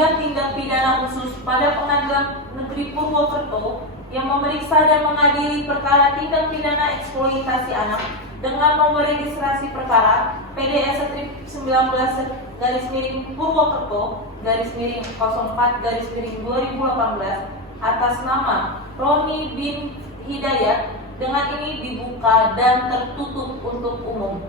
Pengadilan Tindak Pidana Khusus pada Pengadilan Negeri Purwokerto yang memeriksa dan mengadili perkara tindak pidana eksploitasi anak dengan nomor registrasi perkara PDS strip 19 Purwokerto _04 2018 atas nama Roni bin Hidayat dengan ini dibuka dan tertutup untuk umum.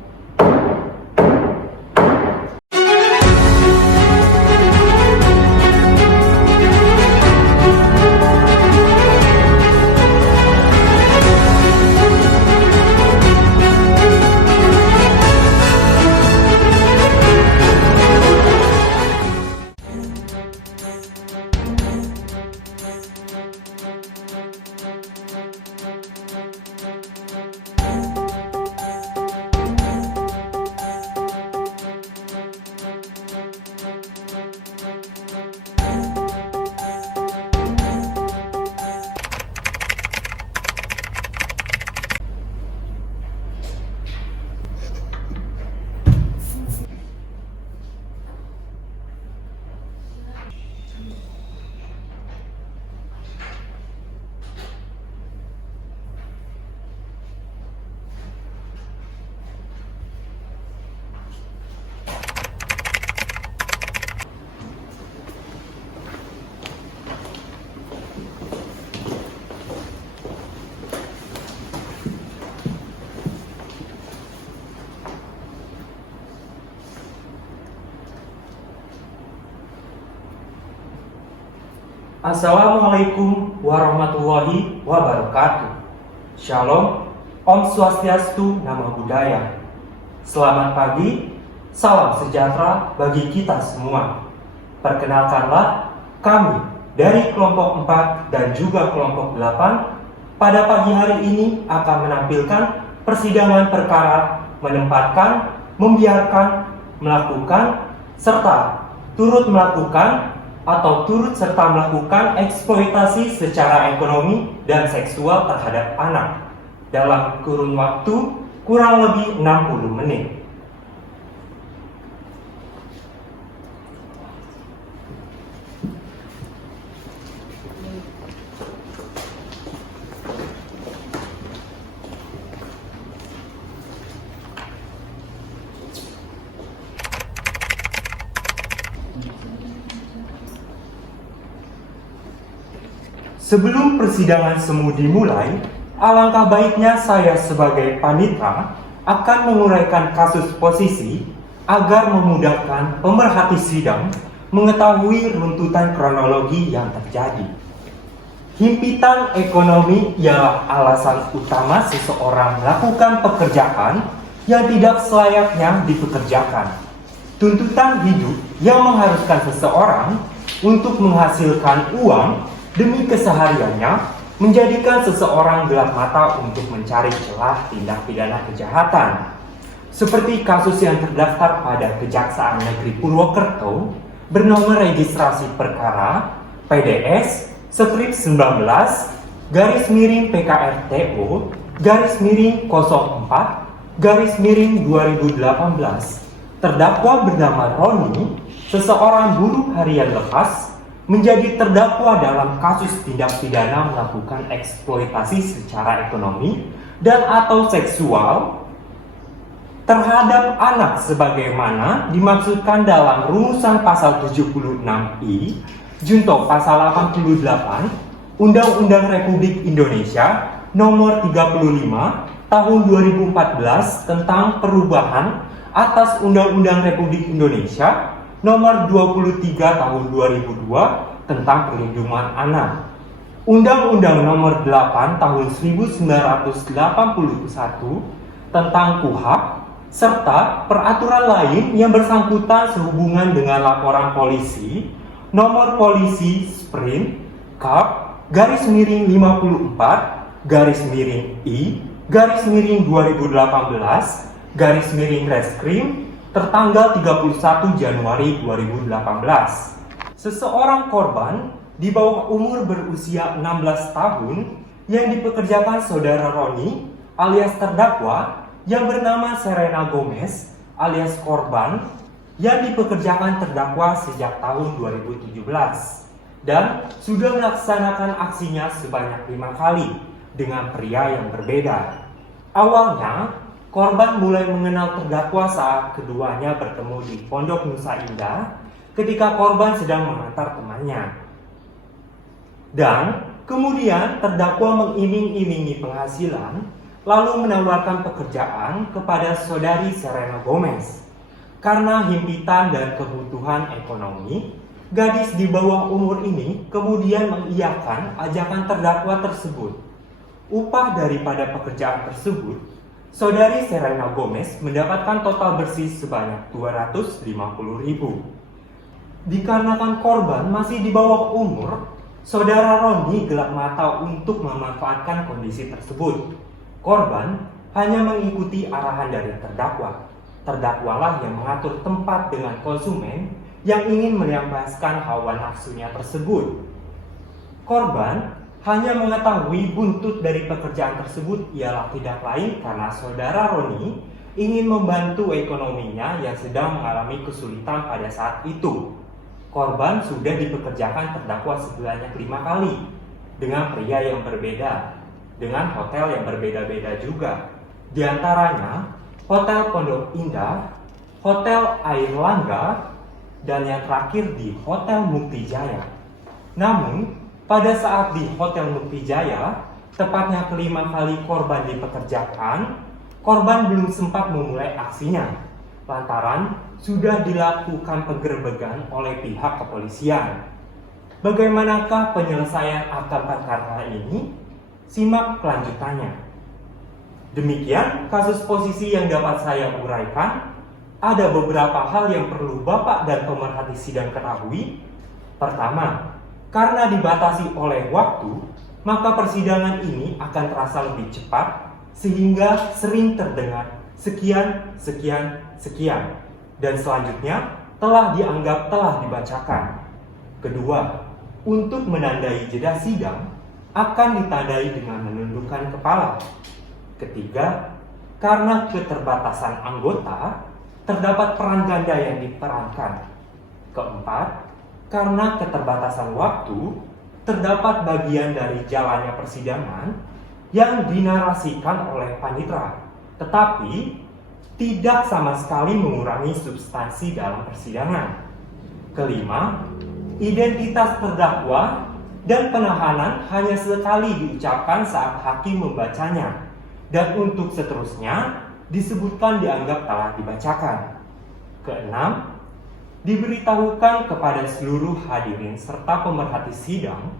Assalamualaikum warahmatullahi wabarakatuh. Shalom, Om Swastiastu, Namo Buddhaya. Selamat pagi, salam sejahtera bagi kita semua. Perkenalkanlah kami dari kelompok 4 dan juga kelompok 8 pada pagi hari ini akan menampilkan persidangan perkara menempatkan, membiarkan, melakukan, serta turut melakukan atau turut serta melakukan eksploitasi secara ekonomi dan seksual terhadap anak dalam kurun waktu kurang lebih 60 menit. Sebelum persidangan semu dimulai, alangkah baiknya saya sebagai panitera akan menguraikan kasus posisi agar memudahkan pemerhati sidang mengetahui runtutan kronologi yang terjadi. Himpitan ekonomi ialah alasan utama seseorang melakukan pekerjaan yang tidak selayaknya dipekerjakan. Tuntutan hidup yang mengharuskan seseorang untuk menghasilkan uang demi kesehariannya menjadikan seseorang gelap mata untuk mencari celah tindak pidana kejahatan. Seperti kasus yang terdaftar pada Kejaksaan Negeri Purwokerto bernomor registrasi perkara PDS strip 19 PKRTO 04 2018. Terdakwa bernama Roni, seseorang buruh harian lepas, menjadi terdakwa dalam kasus tindak pidana melakukan eksploitasi secara ekonomi dan atau seksual terhadap anak sebagaimana dimaksudkan dalam rumusan pasal 76I junto pasal 88 Undang-Undang Republik Indonesia nomor 35 tahun 2014 tentang perubahan atas Undang-Undang Republik Indonesia nomor 23 tahun 2002 tentang perlindungan anak, Undang-Undang nomor 8 tahun 1981 tentang KUHP, serta peraturan lain yang bersangkutan sehubungan dengan laporan polisi nomor polisi Sprint Kap _I_I_2018 Reskrim tertanggal 31 Januari 2018. Seseorang korban di bawah umur berusia 16 tahun yang dipekerjakan saudara Roni alias terdakwa yang bernama Serena Gomez alias korban yang dipekerjakan terdakwa sejak tahun 2017 dan sudah melaksanakan aksinya sebanyak 5 kali dengan pria yang berbeda. Awalnya, korban mulai mengenal terdakwa saat keduanya bertemu di Pondok Nusa Indah ketika korban sedang mengantar temannya. Dan kemudian terdakwa mengiming-imingi penghasilan lalu menawarkan pekerjaan kepada saudari Serena Gomez. Karena himpitan dan kebutuhan ekonomi, gadis di bawah umur ini kemudian mengiyakan ajakan terdakwa tersebut. Upah daripada pekerjaan tersebut, saudari Serena Gomez mendapatkan total bersih sebanyak 250.000. Dikarenakan korban masih di bawah umur, saudara Roni gelap mata untuk memanfaatkan kondisi tersebut. Korban hanya mengikuti arahan dari terdakwa. Terdakwalah yang mengatur tempat dengan konsumen yang ingin melampiaskan hawa nafsunya tersebut. Korban hanya mengetahui buntut dari pekerjaan tersebut ialah tidak lain karena saudara Roni ingin membantu ekonominya yang sedang mengalami kesulitan pada saat itu. Korban sudah dipekerjakan terdakwa sebanyak 5 kali dengan pria yang berbeda, dengan hotel yang berbeda-beda juga. Di antaranya Hotel Pondok Indah, Hotel Air Langga, dan yang terakhir di Hotel Mukti Jaya. Namun, pada saat di Hotel Mukti Jaya, tepatnya kelima kali korban dipekerjakan, korban belum sempat memulai aksinya, lantaran sudah dilakukan penggerebekan oleh pihak kepolisian. Bagaimanakah penyelesaian akan perkara ini? Simak kelanjutannya. Demikian kasus posisi yang dapat saya uraikan. Ada beberapa hal yang perlu Bapak dan pemerhati sidang ketahui. Pertama, karena dibatasi oleh waktu, maka persidangan ini akan terasa lebih cepat sehingga sering terdengar sekian, sekian, sekian, dan selanjutnya telah dianggap telah dibacakan. Kedua, untuk menandai jeda sidang akan ditandai dengan menundukkan kepala. Ketiga, karena keterbatasan anggota, terdapat peran ganda yang diperankan. Keempat, karena keterbatasan waktu, terdapat bagian dari jalannya persidangan yang dinarasikan oleh panitera, tetapi tidak sama sekali mengurangi substansi dalam persidangan. Kelima, identitas terdakwa dan penahanan hanya sekali diucapkan saat hakim membacanya, dan untuk seterusnya disebutkan dianggap telah dibacakan. Keenam, diberitahukan kepada seluruh hadirin serta pemerhati sidang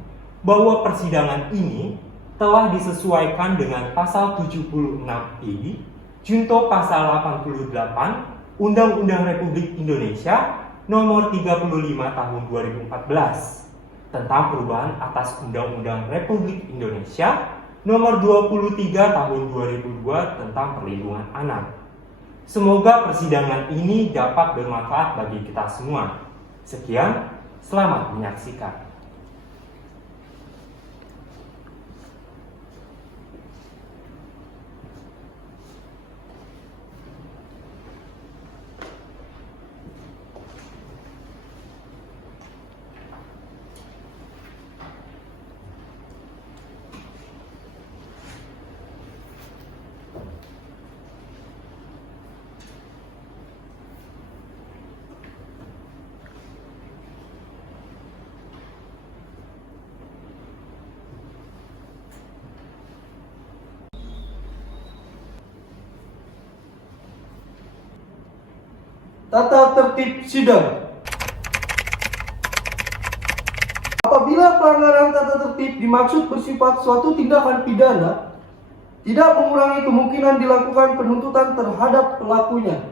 bahwa persidangan ini telah disesuaikan dengan pasal 76I Junto pasal 88 Undang-Undang Republik Indonesia Nomor 35 Tahun 2014 tentang perubahan atas Undang-Undang Republik Indonesia Nomor 23 Tahun 2002 tentang perlindungan anak. Semoga persidangan ini dapat bermanfaat bagi kita semua. Sekian, selamat menyaksikan. Tata tertib sidang. Apabila pelanggaran tata tertib dimaksud bersifat suatu tindakan pidana, tidak mengurangi kemungkinan dilakukan penuntutan terhadap pelakunya.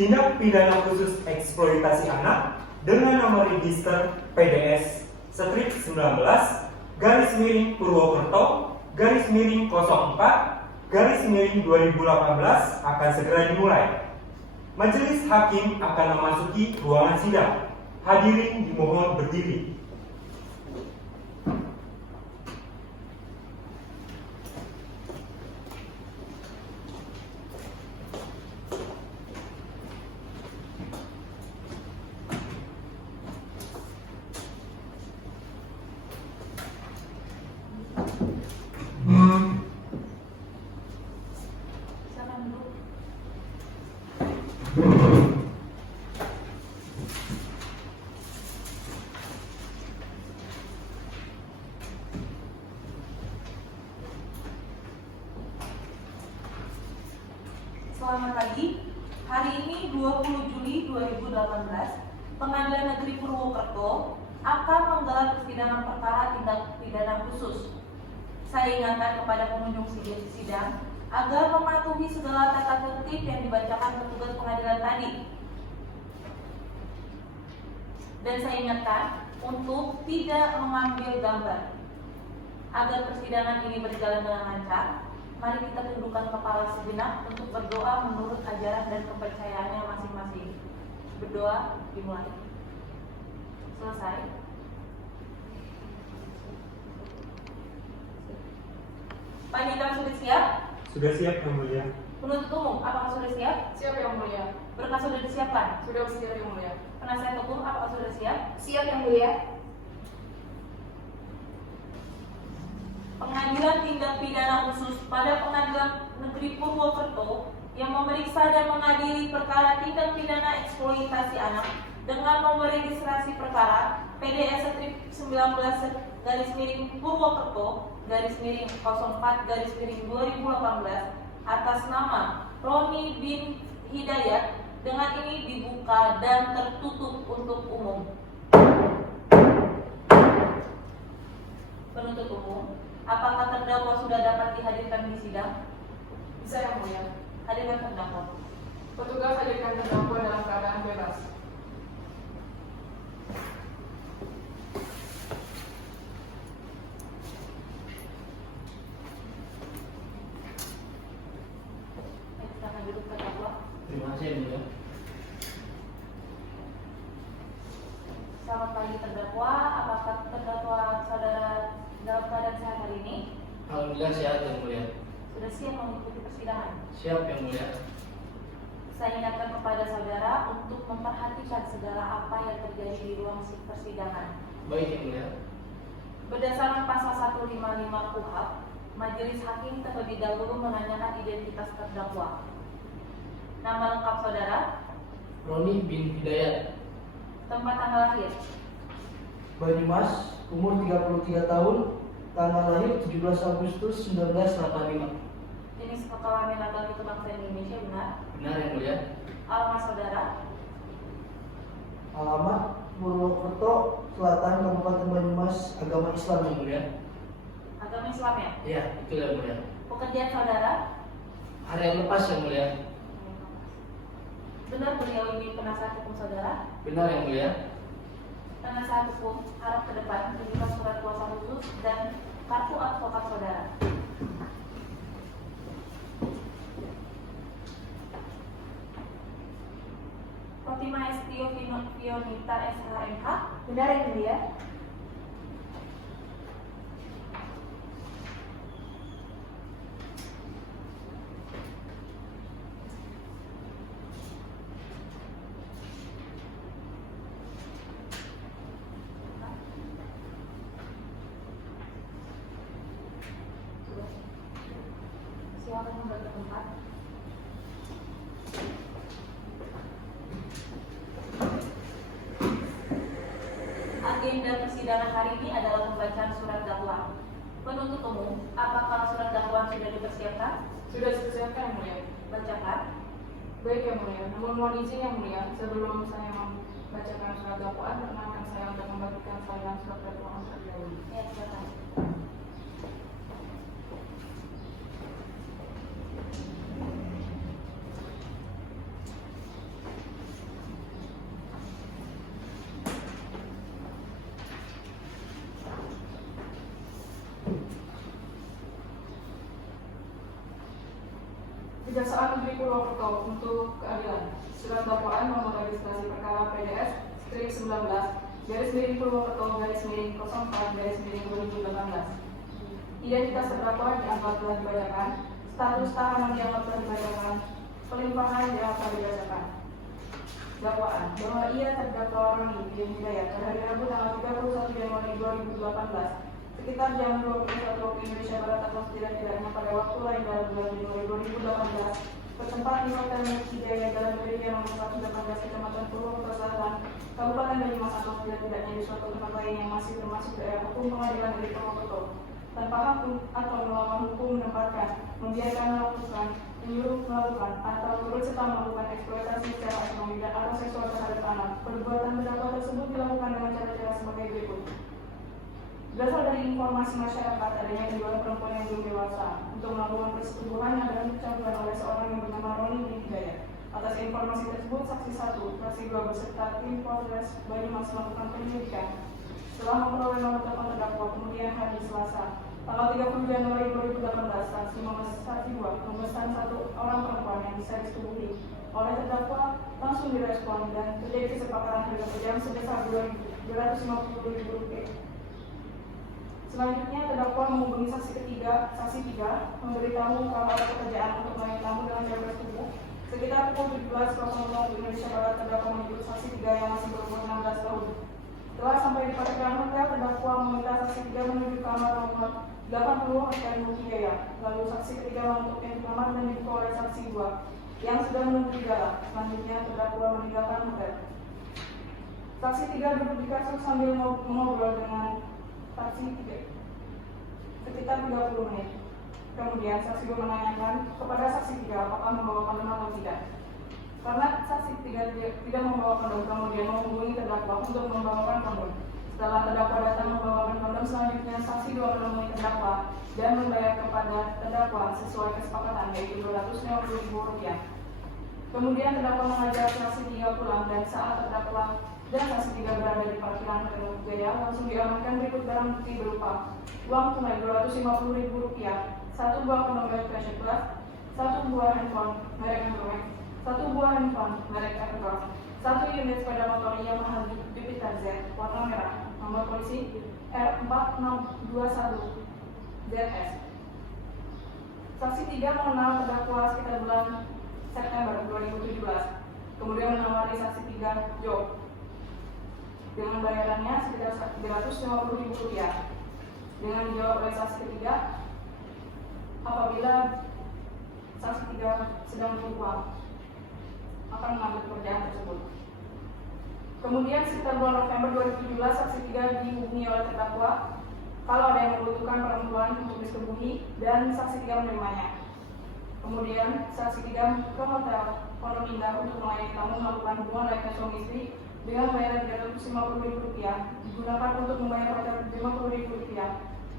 Tindak pidana khusus eksploitasi anak dengan nomor register PDS strip 19 garis miring Purwokerto garis miring 04 garis miring 2018 akan segera dimulai. Majelis hakim akan memasuki ruangan sidang. Hadirin dimohon berdiri. Silakan duduk. Selamat pagi. Hari ini 20 Juli 2018, Pengadilan Negeri Purwokerto akan menggelar persidangan perkara tindak pidana khusus. Saya ingatkan kepada pengunjung sidang agar mematuhi segala tata tertib yang dibacakan petugas pengadilan tadi. Dan saya ingatkan untuk tidak mengambil gambar. Agar persidangan ini berjalan dengan lancar, mari kita tundukkan kepala sejenak untuk berdoa menurut ajaran dan kepercayaannya masing-masing. Berdoa dimulai. Selesai. Panitia sudah siap? Sudah siap, Yang Mulia. Penuntut umum, apakah sudah siap? Siap Yang Mulia. Berkas sudah disiapkan? Sudah siap Yang Mulia. Penasihat hukum, apakah sudah siap? Siap Yang Mulia. Pengadilan Tindak Pidana Khusus pada Pengadilan Negeri Purwokerto yang memeriksa dan mengadili perkara tindak pidana eksploitasi anak dengan nomor registrasi perkara PDS strip 19 garis miring Purwokerto garis miring 04 garis miring 2018 atas nama Roni bin Hidayat dengan ini dibuka dan tertutup untuk umum. Penuntut umum, apakah terdakwa sudah dapat dihadirkan di sidang? Bisa Yang Mulia. Hadirkan terdakwa. Petugas hadirkan terdakwa dalam keadaan bebas. Silakan duduk terdakwa. Terima kasih Yang Mulia. Selamat pagi terdakwa. Apakah terdakwa saudara dalam keadaan sehat hari ini? Alhamdulillah sehat Yang Mulia. Sudah siap mengikuti persidangan? Siap Yang Mulia. Saya ingatkan kepada saudara untuk memperhatikan segala apa yang terjadi di ruang persidangan. Baik Yang Mulia. Berdasarkan pasal 155 KUHP, majelis hakim terlebih dahulu menanyakan identitas terdakwa. Nama lengkap saudara, Roni bin Hidayat. tempat tanggal lahir, Banyumas, umur 33 tahun, tanggal lahir 17 Agustus 1985. jenis kekelamin laki-laki itu bangsa Indonesia, benar? Benar Yang Mulia. Alamat saudara, Alamat Purwokerto Selatan, Kabupaten Banyumas, agama Islam. Yang Mulia. agama Islam ya? Iya, itu Yang Mulia. Pekerjaan saudara, Harian lepas Yang Mulia. benar beliau ini penasihat hukum saudara? Benar Yang Mulia. Penasihat hukum harap ke depan tunjukkan surat kuasa khusus dan kartu advokat saudara. Fatima Estio Fionita SHMH, benar yang mulia? Silakan kembali ke tempat. Agenda persidangan hari ini adalah pembacaan surat dakwaan. Penuntut umum, apakah surat dakwaan sudah dipersiapkan? Sudah disiapkan Yang Mulia. Bacakan. Baik Yang Mulia. Namun mohon izin Yang Mulia, sebelum saya membacakan surat dakwaan, perkenankan saya untuk membagikan salinan surat dakwaan terlebih dahulu. Ya, silakan. Kejaksaan Negeri Purwokerto untuk keadilan. Surat dakwaan nomor registrasi perkara PDS strip 19 garis miring Purwokerto garis miring 04 garis miring 2018. Identitas terdakwa dianggap telah dibacakan, status tahanan dianggap telah dibacakan, pelimpahan dianggap telah dibacakan. Dakwaan bahwa ia terdakwa Roni bin Hidayat pada hari Rabu tanggal 31 Januari 2018 sekitar jam 21 waktu Indonesia Barat atau setidak-tidaknya pada waktu lain dalam bulan Januari 2018 bertempat di Hotel Hidayat Jalan Meridian nomor 118 Kecamatan Purwokerto Selatan, Kabupaten Banyumas atau setidak-tidaknya di suatu tempat lain yang masih termasuk daerah hukum pengadilan negeri Purwokerto tanpa hak atau melawan hukum menempatkan, membiarkan melakukan, menyuruh melakukan atau turut serta melakukan eksploitasi secara ekonomi dan atau seksual terhadap anak. Perbuatan terdakwa tersebut dilakukan dengan cara-cara sebagai berikut. Berasal dari informasi masyarakat adanya kedua perempuan yang belum dewasa untuk melakukan persetubuhan yang akan dicampurkan oleh seorang yang bernama Roni bin Hidayat. Atas informasi tersebut, saksi 1, saksi 2 beserta tim Polres Banyumas melakukan penyelidikan. Setelah memperoleh nomor telepon terdakwa, kemudian hari Selasa, tanggal 30 Januari 2018, saksi 2 memesan 1 orang perempuan yang bisa disetubuhi oleh terdakwa langsung direspon dan terjadi kesepakatan harga per jam sebesar Rp250.000. Selanjutnya terdakwa menghubungi saksi 3, memberitahu kalau ada pekerjaan untuk melayani tamu dengan jam bertubuh. Sekitar pukul 17.00 waktu Indonesia Barat, terdakwa menyebut saksi 3 yang masih berumur 16 tahun. Setelah sampai di parkiran hotel, terdakwa meminta saksi 3 menuju kamar nomor 80 Hotel Mukijaya. Lalu saksi ketiga menutup pintu kamar dan dibuka oleh saksi 2 yang sudah menunggu di dalam. Selanjutnya terdakwa meninggalkan hotel. Saksi 3 duduk di kasur sambil mengobrol dengan saksi 3 sekitar 30 menit. Kemudian saksi 2 menanyakan kepada saksi 3 apakah membawa kondom atau tidak. Karena saksi 3 tidak membawa kondom, kemudian menghubungi terdakwa untuk membawakan kondom. Setelah terdakwa datang membawakan kondom, selanjutnya saksi 2 menemui terdakwa dan membayar kepada terdakwa sesuai kesepakatan yaitu Rp250.000. Kemudian terdakwa mengajak saksi 3 pulang dan saat terdakwa dan saksi 3 berada di parkiran Hotel Jaya langsung diamankan berikut barang bukti berupa uang tunai Rp250.000, 1 buah kondom merek Fashion Plus, 1 buah handphone merek Android, 1 buah handphone merek Evercross, 1 unit sepeda motor Yamaha Jupiter Z warna merah, nomor polisi R4621 ZS. Saksi 3 mengenal terdakwa sekitar bulan September 2017, kemudian menawari saksi 3 job dengan bayarannya sekitar Rp350.000. Dengan dijawab oleh saksi ketiga, apabila saksi 3 sedang butuh uang, akan mengambil pekerjaan tersebut. Kemudian sekitar bulan November 2017, saksi 3 dihubungi oleh terdakwa kalau ada yang membutuhkan perempuan untuk disetubuhi dan saksi 3 menerimanya. Kemudian saksi 3 ke hotel Pondok Indah untuk melayani tamu melakukan hubungan layaknya suami istri dengan bayaran Rp350.000 digunakan untuk membayar hotel Rp50.000,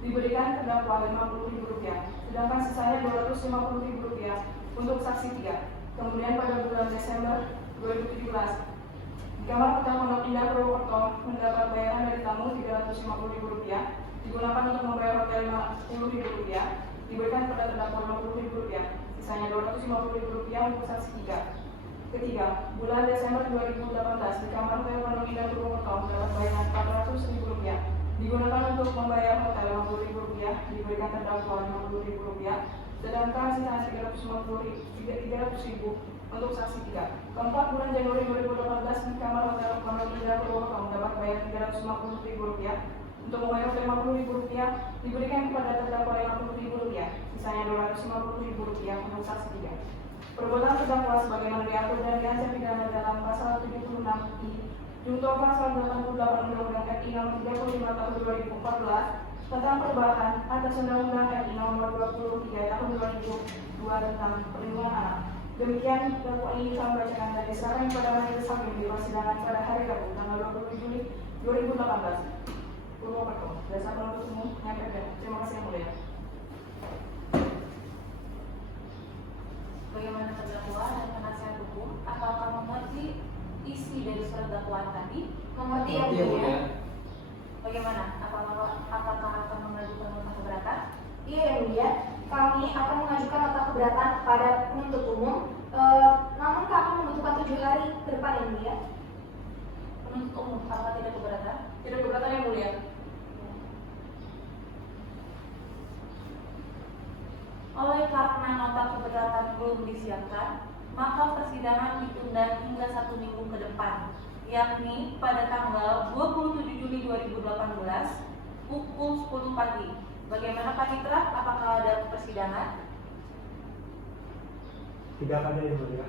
diberikan terdakwa Rp50.000, sedangkan sisanya Rp250.000 untuk saksi 3. Kemudian pada bulan Desember 2017, di kamar hotel Pondok Indah Purwokerto mendapat bayaran dari tamu Rp350.000 digunakan untuk membayar hotel Rp50.000, diberikan kepada terdakwa Rp50.000, sisanya Rp250.000 untuk saksi 3. Ketiga, bulan Desember 2018 di kamar hotel Pondok Indah Purwokerto mendapat bayaran Rp400.000 digunakan untuk membayar hotel Rp50.000, diberikan terdakwa Rp50.000, sedangkan sisanya Rp300.000 untuk saksi 3. Keempat, bulan Januari 2018 di kamar hotel Pondok Indah Purwokerto mendapat bayaran Rp350.000 untuk membayar hotel Rp50.000, diberikan kepada terdakwa Rp50.000, sisanya Rp250.000 untuk saksi 3. Perbuatan terdakwa sebagaimana diatur dan diancam pidana dalam pasal 76I Junto pasal 88 Undang-Undang RI Nomor 35 Tahun 2014 tentang perubahan atas Undang-Undang RI Nomor 23 Tahun 2002 tentang perlindungan anak. Demikian dakwaan ini kami bacakan dan diserahkan kepada majelis hakim di persidangan pada hari Rabu tanggal 20 Juli 2018. Purwokerto. Dasar penuntut umum menyampaikan. Terima kasih yang mulia. Bagaimana terdakwa dan penasihat hukum, apakah mengerti isi dari surat dakwaan tadi? Mengerti yang mulia. Bagaimana? Apakah akan mengajukan nota keberatan? Iya yang mulia, kami akan mengajukan nota keberatan kepada penuntut umum. Namun kami membutuhkan 7 hari ke depan yang mulia. Penuntut umum, apakah tidak keberatan? Tidak keberatan yang mulia. Oleh karena nota keberatan belum disiapkan, maka persidangan ditunda hingga 1 minggu ke depan, yakni pada tanggal 27 Juli 2018 pukul 10 pagi. Bagaimana Panitra? Apakah ada persidangan? Tidak ada yang mulia.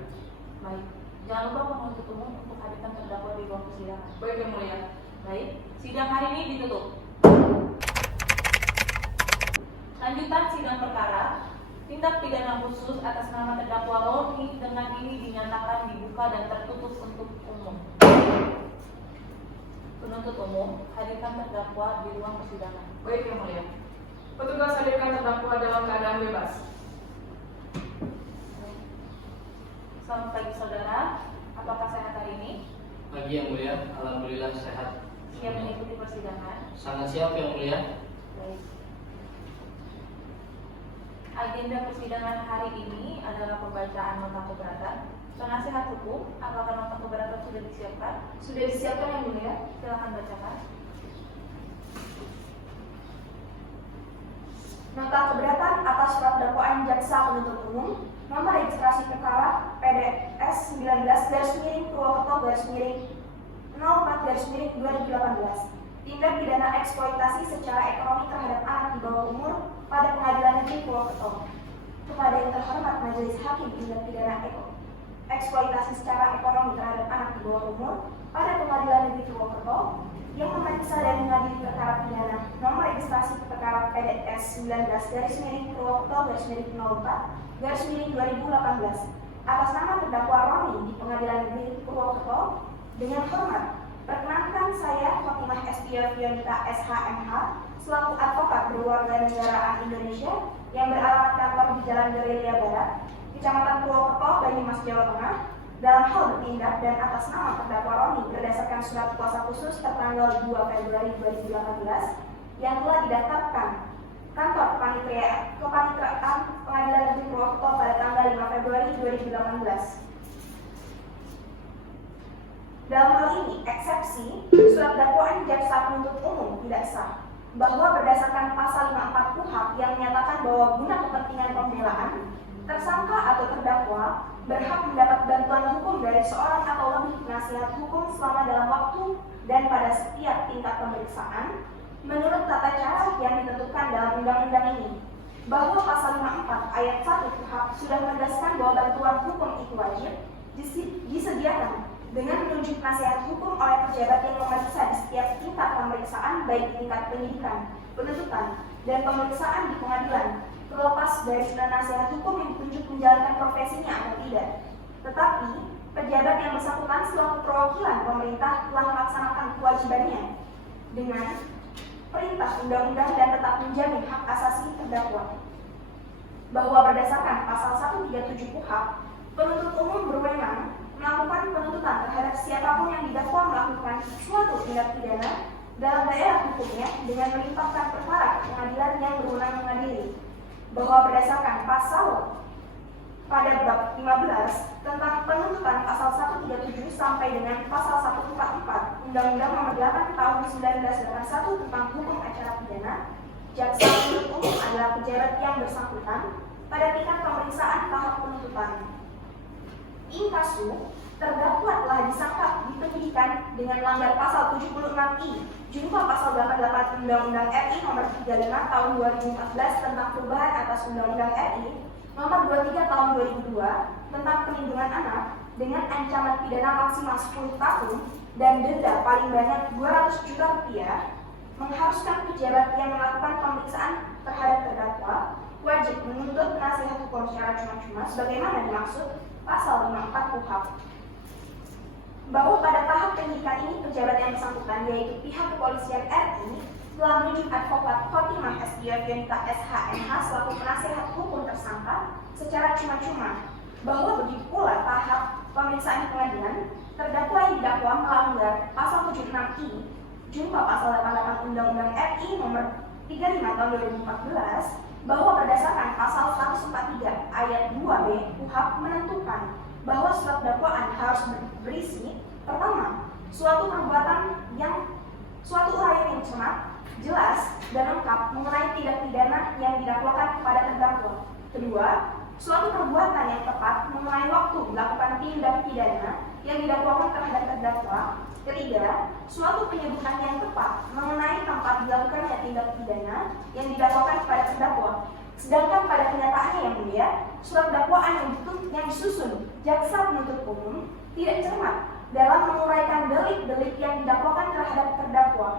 Baik. Jangan lupa penuntut umum untuk hadirkan terdakwa di ruang persidangan. Baik yang mulia. Baik. Sidang hari ini ditutup. Lanjutan sidang perkara. Tindak pidana khusus atas nama terdakwa Roni dengan ini dinyatakan dibuka dan tertutup untuk umum. Penuntut umum, hadirkan terdakwa di ruang persidangan. Baik yang mulia. Petugas hadirkan terdakwa dalam keadaan bebas. Selamat pagi saudara, apakah sehat hari ini? Pagi yang mulia, alhamdulillah sehat. Siap mengikuti persidangan? Sangat siap yang mulia. Baik. Agenda persidangan hari ini adalah pembacaan nota keberatan. Penasihat hukum, apakah nota keberatan sudah disiapkan? Sudah disiapkan yang mulia. Silakan bacakan. Nota keberatan atas surat dakwaan jaksa penuntut umum nomor registrasi perkara PDS 19/Purwokerto/04/2018 tindak pidana eksploitasi secara ekonomi terhadap anak di bawah umur pada Pengadilan Negeri Purwokerto. Kepada yang terhormat Majelis Hakim tindak pidana eksploitasi secara ekonomi terhadap anak di bawah umur pada Pengadilan Negeri Purwokerto yang memeriksa dan mengadili perkara pidana nomor registrasi perkara PDS 19/Purwokerto/04/2018 atas nama terdakwa Roni di Pengadilan Negeri Purwokerto. Dengan hormat, perkenankan saya Fatimah Estia Fionita SHMH selaku advokat berwarganegaraan Indonesia yang beralamat kantor di Jalan Gerelia Barat, Kecamatan Purwokerto, Banyumas, Jawa Tengah, dalam hal bertindak dan atas nama terdakwa Roni berdasarkan surat kuasa khusus tertanggal 2 Februari 2018 yang telah didaftarkan kantor kepaniteraan Pengadilan Negeri Purwokerto pada tanggal 5 Februari 2018. Dalam hal ini, eksepsi surat dakwaan jaksa penuntut umum tidak sah, bahwa berdasarkan pasal 54 KUHP yang menyatakan bahwa guna kepentingan pembelaan, tersangka atau terdakwa berhak mendapat bantuan hukum dari seorang atau lebih penasihat hukum selama dalam waktu dan pada setiap tingkat pemeriksaan menurut tata cara yang ditentukan dalam undang-undang ini, bahwa pasal 54 ayat 1 KUHP sudah menegaskan bahwa bantuan hukum itu wajib disediakan dengan menunjuk nasihat hukum oleh pejabat yang memeriksa di setiap tingkat pemeriksaan, baik tingkat penyidikan, penuntutan, dan pemeriksaan di pengadilan, terlepas dari nasihat hukum yang ditunjuk menjalankan profesinya atau tidak. Tetapi, pejabat yang bersangkutan selaku perwakilan pemerintah telah melaksanakan kewajibannya dengan perintah undang-undang dan tetap menjamin hak asasi terdakwa. Bahwa berdasarkan pasal 137 KUHP, penuntut umum berwenang melakukan penuntutan terhadap siapapun yang didakwa melakukan suatu tindak pidana dalam daerah hukumnya dengan melimpahkan perkara ke pengadilan yang berwenang mengadili. Bahwa berdasarkan pasal pada bab 15 tentang penuntutan pasal 137 sampai dengan pasal 144 Undang-Undang Nomor 8 Tahun 1981 tentang hukum acara pidana, jaksa penuntut umum adalah pejabat yang bersangkutan pada tingkat pemeriksaan tahap penuntutan. Inkasu, terdakwa telah disangka di penyidikan dengan melanggar pasal 76I Junto pasal 88 Undang-Undang RI Nomor 35 Tahun 2014 tentang perubahan atas Undang-Undang RI Nomor 23 Tahun 2002 tentang perlindungan anak dengan ancaman pidana maksimal 10 tahun dan denda paling banyak 200 juta rupiah, mengharuskan pejabat yang melakukan pemeriksaan terhadap terdakwa wajib menuntut nasihat hukum secara cuma-cuma sebagaimana dimaksud pasal 54 KUHP. Bahwa pada tahap penyidikan ini pejabat yang bersangkutan yaitu pihak kepolisian RI telah menunjuk advokat Fatimah Estia Fionita SHMH selaku penasihat hukum tersangka secara cuma-cuma. Bahwa begitu pula tahap pemeriksaan di pengadilan, terdakwa yang didakwa melanggar pasal 76I Junto pasal 88 Undang-Undang RI Nomor 35 Tahun 2014 bahwa berdasarkan pasal 143 ayat 2B KUHP menentukan bahwa surat dakwaan harus berisi pertama, suatu uraian yang cermat, jelas, dan lengkap mengenai tindak pidana yang didakwakan kepada terdakwa. Kedua, suatu perbuatan yang tepat mengenai waktu dilakukan tindak pidana yang didakwakan terhadap terdakwa. Ketiga, suatu penyebutan yang tepat mengenai tempat dilakukannya tindak pidana yang didakwakan kepada terdakwa. Sedangkan pada kenyataannya yang mulia, surat dakwaan yang disusun jaksa penuntut umum tidak cermat dalam menguraikan delik-delik yang didakwakan terhadap terdakwa.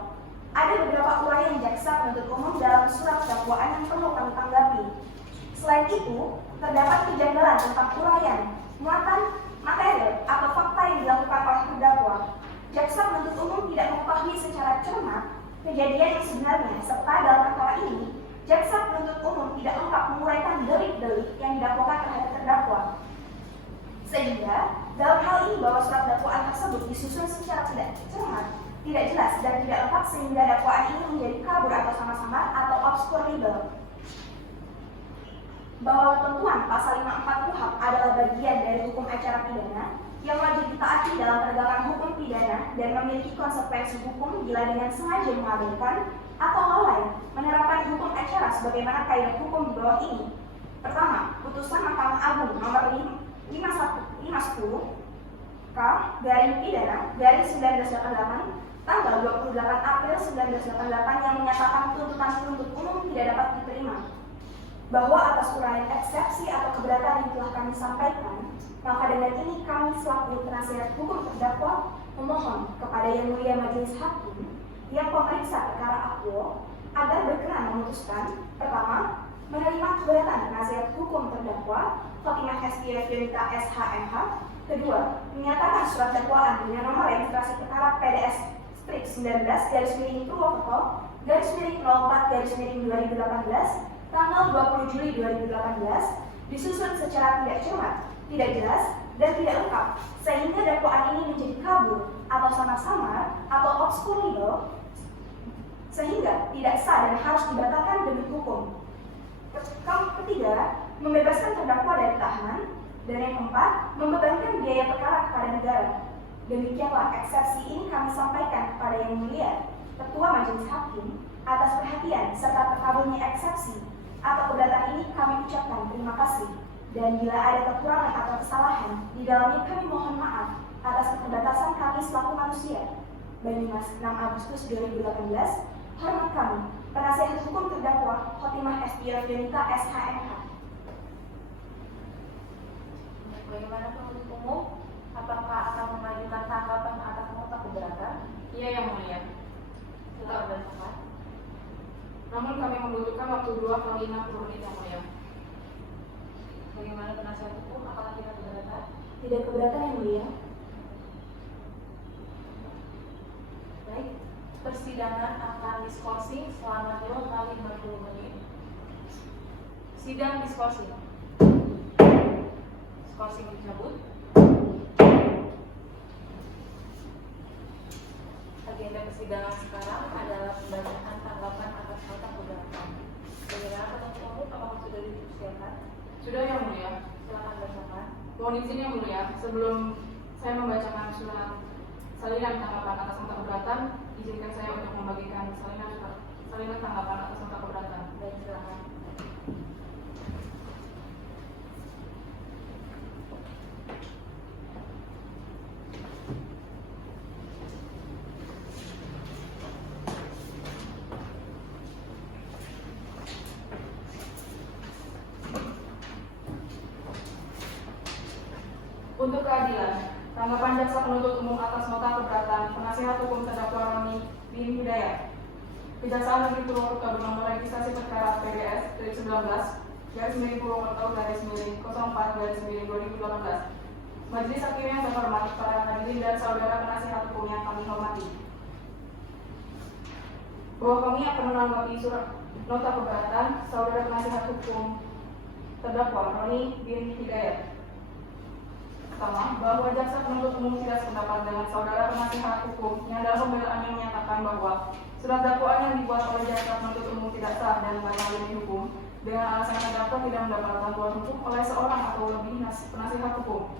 Ada beberapa uraian jaksa penuntut umum dalam surat dakwaan yang perlu kami tanggapi. Selain itu, terdapat kejanggalan tentang uraian, muatan, material, atau fakta yang dilakukan oleh terdakwa. Jaksa penuntut umum tidak mengetahui secara cermat kejadian yang sebenarnya, serta dalam perkara ini, jaksa penuntut umum tidak lengkap menguraikan delik-delik yang didakwakan terhadap terdakwa. Sehingga, dalam hal ini bahwa surat dakwaan tersebut disusun secara tidak cermat, tidak jelas, dan tidak lengkap sehingga dakwaan ini menjadi kabur atau samar-samar atau obscurable. Bahwa ketentuan pasal 54 KUHP adalah bagian dari hukum acara pidana yang wajib ditaati dalam penegakan hukum pidana dan memiliki konsekuensi hukum bila dengan sengaja mengabaikan atau lalai menerapkan hukum acara sebagaimana kaidah hukum di bawah ini. Pertama, putusan Mahkamah Agung nomor 510 K garing pidana garing 1988 tanggal 28 April 1988 yang menyatakan tuntutan penuntut umum tidak dapat diterima. Bahwa atas uraian eksepsi atau keberatan yang telah kami sampaikan, maka dengan ini kami selaku penasihat hukum terdakwa memohon kepada Yang Mulia Majelis Hakim yang pemeriksa perkara akwo agar berkenan memutuskan pertama, menerima keberatan penasihat hukum terdakwa Fatimah SPF Yunita SHMH. Kedua, menyatakan surat dakwaan dengan nomor registrasi perkara PDS Strip 19 Purwokerto /04 2018 tanggal 20 Juli 2018 disusun secara tidak cermat, tidak jelas, dan tidak lengkap, sehingga dakwaan ini menjadi kabur atau samar-samar atau obscurable, sehingga tidak sah dan harus dibatalkan demi hukum. Ketiga, membebaskan terdakwa dari tahanan, dan yang keempat, membebankan biaya perkara kepada negara. Demikianlah eksepsi ini kami sampaikan kepada Yang Mulia Ketua Majelis Hakim atas perhatian serta terkabulnya eksepsi atau keberatan ini kami ucapkan terima kasih, dan bila ada kekurangan atau kesalahan di dalamnya kami mohon maaf atas keterbatasan kami selaku manusia. Banyumas 6 Agustus 2018. Hormat kami, penasihat hukum terdakwa Khotimah SPF Yunita SHMH. Bagaimana penuntut umum? Apakah akan mengajukan tanggapan atas nota keberatan? Iya, Yang Mulia. Silakan berdasarkan. Namun kami membutuhkan waktu 2 kali 60 menit, Yang Mulia. Bagaimana penasihat hukum? Apakah tidak keberatan? Tidak keberatan, Yang Mulia. Baik, persidangan akan diskorsing selama 2 kali 60 menit. Sidang diskorsing. Skorsing dicabut. Agenda persidangan sekarang adalah pembacaan tanggapan atas nota keberatan. Bagaimana penuntut umum? Apakah sudah dipersiapkan? Sudah, Yang Mulia. Silakan bacakan. Mohon izin, Yang Mulia, sebelum saya membacakan surat salinan tanggapan atas nota keberatan, izinkan saya untuk membagikan salinan tanggapan atas nota keberatan. Baik, silakan. Untuk keadilan, tanggapan jaksa penuntut umum atas nota keberatan penasihat hukum terdakwa Roni bin Hidayat. Kejaksaan Negeri Purwokerto bernomor registrasi perkara PDS 19 Purwokerto /04/2018. Majelis Hakim yang terhormat, para hadirin dan saudara penasihat hukum yang kami hormati. Bahwa kami akan menanggapi surat nota keberatan saudara penasihat hukum terdakwa Roni bin Hidayat. Pertama, bahwa jaksa penuntut umum tidak sependapat dengan saudara penasihat hukum yang dalam pembelaannya menyatakan bahwa surat dakwaan yang dibuat oleh jaksa penuntut umum tidak sah dan batal demi hukum, dengan alasan terdakwa tidak mendapat bantuan hukum oleh seorang atau lebih penasihat hukum.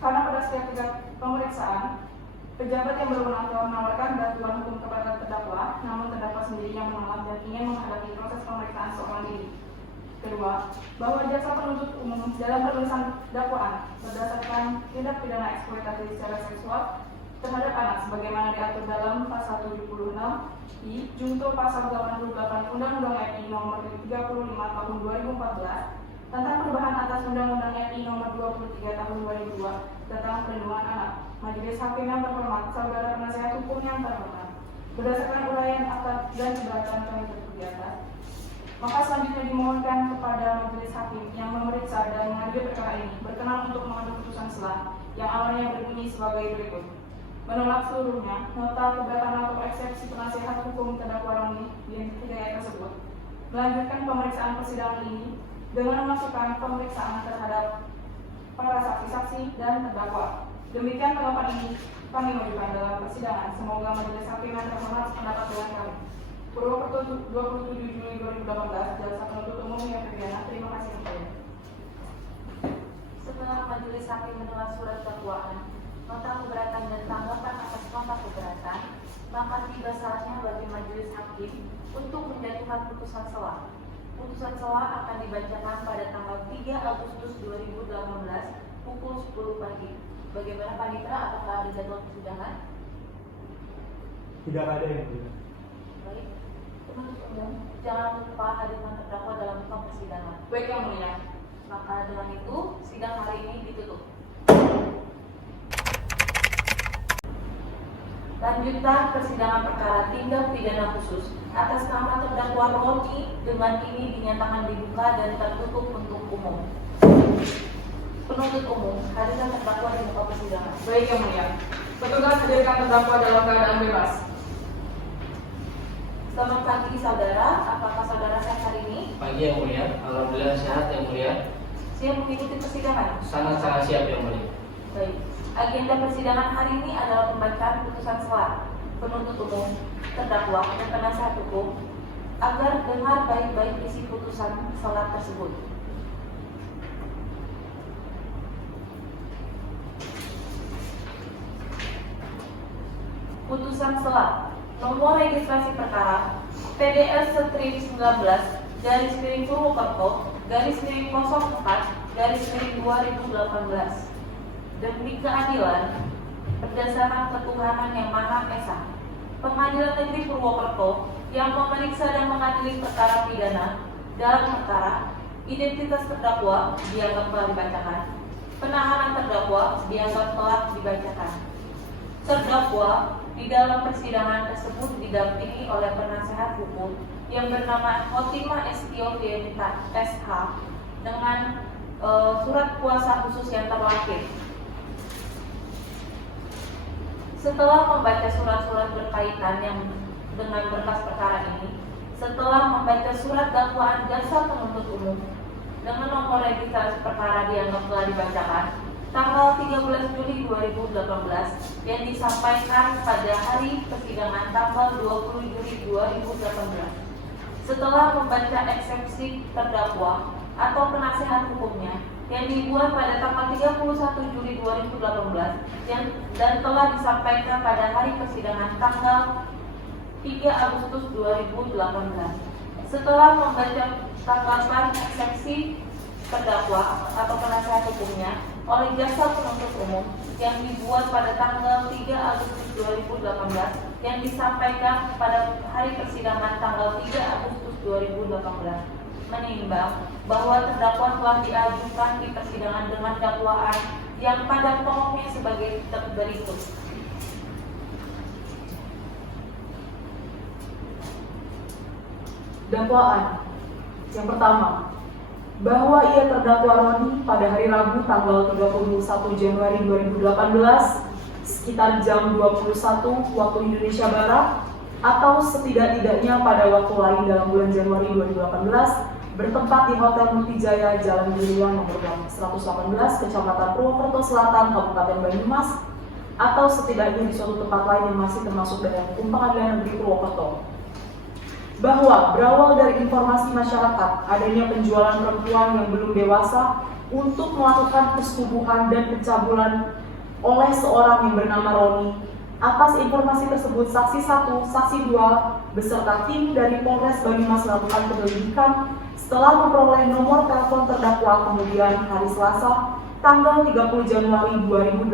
Karena pada setiap pemeriksaan, pejabat yang berwenang telah menawarkan bantuan hukum kepada terdakwa, namun terdakwa sendiri yang menolak dan ingin menghadapi proses pemeriksaan seorang diri. Kedua, bahwa jaksa penuntut umum dalam penulisan dakwaan berdasarkan tindak pidana eksploitasi secara seksual terhadap anak sebagaimana diatur dalam pasal 76 junto pasal 88 Undang-Undang RI nomor 35 tahun 2014 tentang perubahan atas Undang-Undang RI nomor 23 tahun 2002 tentang perlindungan anak. Majelis Hakim yang terhormat, saudara penasihat hukum yang terhormat, berdasarkan uraian akta dan keberatan kami tersebut di atas, maka selanjutnya dimohonkan kepada Majelis Hakim yang memeriksa dan mengadili perkara ini berkenan untuk mengambil putusan selah yang awalnya berbunyi sebagai berikut. Menolak seluruhnya nota keberatan atau eksepsi penasihat hukum terdakwa Roni di ayat tersebut. Melanjutkan pemeriksaan persidangan ini dengan memasukkan pemeriksaan terhadap para saksi-saksi dan terdakwa. Demikian tanggapan ini kami majukan dalam persidangan. Semoga Majelis Hakim yang terhormat sependapat dengan kami. Purwokerto 27 Juli 2018, Jaksa Penuntut Umum yang pidana. Terima kasih. Setelah Majelis Hakim menolak surat dakwaan, nota keberatan dan tanggapan atas nota keberatan, maka tiba saatnya bagi Majelis Hakim untuk menjatuhkan putusan selah. Putusan selah akan dibacakan pada tanggal 3 Agustus 2018 pukul 10 pagi. Bagaimana Panitra, apakah ada jadwal persidangan? Tidak ada yang mulia. Baik. Penuntut umum, jangan lupa hadirkan terdakwa dalam muka persidangan. Baik yang mulia. Maka dengan itu, sidang hari ini ditutup. Lanjutan persidangan perkara tindak pidana khusus atas nama terdakwa Roni dengan ini dinyatakan dibuka dan tertutup untuk umum. Penuntut umum, hadirkan terdakwa di muka persidangan. Baik yang mulia. Petugas hadirkan terdakwa dalam keadaan bebas. Selamat pagi saudara, apakah saudara sehat hari ini? Pagi yang mulia, alhamdulillah sehat yang mulia. Siap mengikuti persidangan? Sangat-sangat siap yang mulia. Baik. Agenda persidangan hari ini adalah pembacaan putusan selah penuntut umum, terdakwa, dan penasihat hukum agar dengar baik-baik isi putusan selah tersebut. Putusan selah nomor registrasi perkara PDS Strip 19 _ Purwokerto _04 _2018 demi keadilan berdasarkan ketuhanan yang Maha Esa. Pengadilan Negeri Purwokerto yang memeriksa dan mengadili perkara pidana dalam perkara identitas terdakwa dianggap telah dibacakan. Penahanan terdakwa dianggap telah dibacakan. Terdakwa di dalam persidangan tersebut didampingi oleh penasehat hukum yang bernama Khotimah Estiovita SH dengan surat kuasa khusus yang terlakir. Setelah membaca surat-surat berkaitan yang dengan berkas perkara ini, setelah membaca surat dakwaan jaksa penuntut umum dengan nomor registrasi perkara dianggap telah dibacakan tanggal 13 Juli 2018 yang disampaikan pada hari persidangan tanggal 20 Juli 2018. Setelah membaca eksepsi terdakwa atau penasihat hukumnya yang dibuat pada tanggal 31 Juli 2018 dan telah disampaikan pada hari persidangan tanggal 3 Agustus 2018. Setelah membaca tanggapan eksepsi terdakwa atau penasihat hukumnya oleh jaksa penuntut umum yang dibuat pada tanggal 3 Agustus 2018 yang disampaikan pada hari persidangan tanggal 3 Agustus 2018, menimbang bahwa terdakwa telah diajukan di persidangan dengan dakwaan yang pada pokoknya sebagai berikut. Dakwaan. Yang pertama, bahwa ia terdakwa Roni pada hari Rabu tanggal 31 Januari 2018 sekitar jam 21 waktu Indonesia Barat atau setidak-tidaknya pada waktu lain dalam bulan Januari 2018 bertempat di Hotel Multijaya Jalan Gilian nomor 118 Kecamatan Purwokerto Selatan Kabupaten Banyumas atau setidaknya di suatu tempat lain yang masih termasuk dalam hukum pengadilan negeri Purwokerto. bahwa berawal dari informasi masyarakat adanya penjualan perempuan yang belum dewasa untuk melakukan persetubuhan dan pencabulan oleh seorang yang bernama Roni. Atas informasi tersebut, saksi 1, saksi 2 beserta tim dari Polres Banyumas melakukan penyelidikan. Setelah memperoleh nomor telepon terdakwa, kemudian hari Selasa tanggal 30 Januari 2018,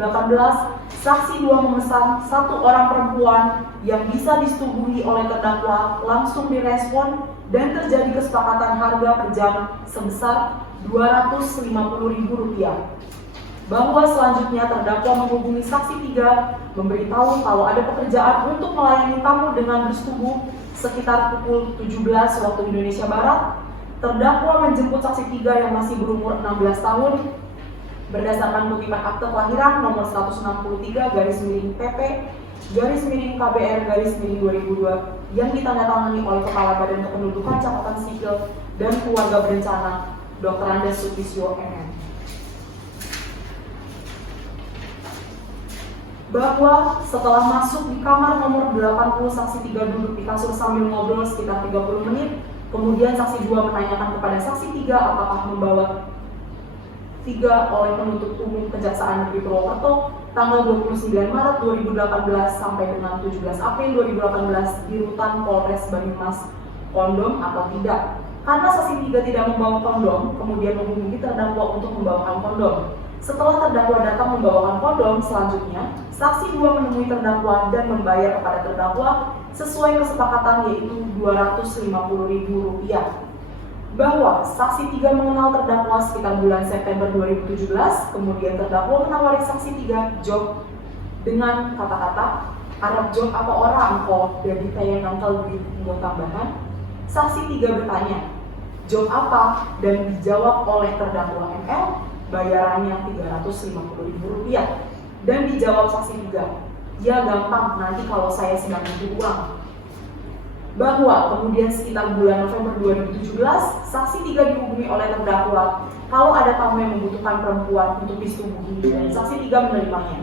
saksi 2 memesan satu orang perempuan yang bisa disetubuhi oleh terdakwa langsung direspon dan terjadi kesepakatan harga per jam sebesar Rp250.000. Bahwa selanjutnya terdakwa menghubungi saksi 3 memberitahu kalau ada pekerjaan untuk melayani tamu dengan bersetubuh sekitar pukul 17 waktu Indonesia Barat. Terdakwa menjemput saksi 3 yang masih berumur 16 tahun berdasarkan kutipan akte kelahiran nomor 163/PP/KBR/2002 yang ditandatangani oleh Kepala Badan Kependudukan Catatan Sipil dan Keluarga Berencana Dr. Andes Sutisyo MM. Bahwa setelah masuk di kamar nomor 80, saksi 3 duduk di kasur sambil ngobrol sekitar 30 menit. Kemudian saksi 2 menanyakan kepada saksi 3 apakah membawa 3 oleh penuntut umum Kejaksaan Negeri Purwokerto tanggal 29 Maret 2018 sampai dengan 17 April 2018 di rutan Polres Banyumas kondom atau tidak. Karena saksi 3 tidak membawa kondom, kemudian menghubungi terdakwa untuk membawakan kondom. Setelah terdakwa datang membawakan kondom, selanjutnya saksi 2 menemui terdakwa dan membayar kepada terdakwa sesuai kesepakatan yaitu Rp250.000. Bahwa saksi 3 mengenal terdakwa sekitar bulan September 2017, kemudian terdakwa menawari saksi 3 job dengan kata-kata Arab job apa orang kok dari tayang nangkal di tinggal tambahan. Saksi 3 bertanya job apa dan dijawab oleh terdakwa ML bayarannya Rp350.000 dan dijawab saksi 3, ya gampang nanti kalau saya sedang butuh uang. Bahwa kemudian sekitar bulan November 2017, saksi 3 dihubungi oleh terdakwa kalau ada tamu yang membutuhkan perempuan untuk disetubuhi dan saksi 3 menerimanya.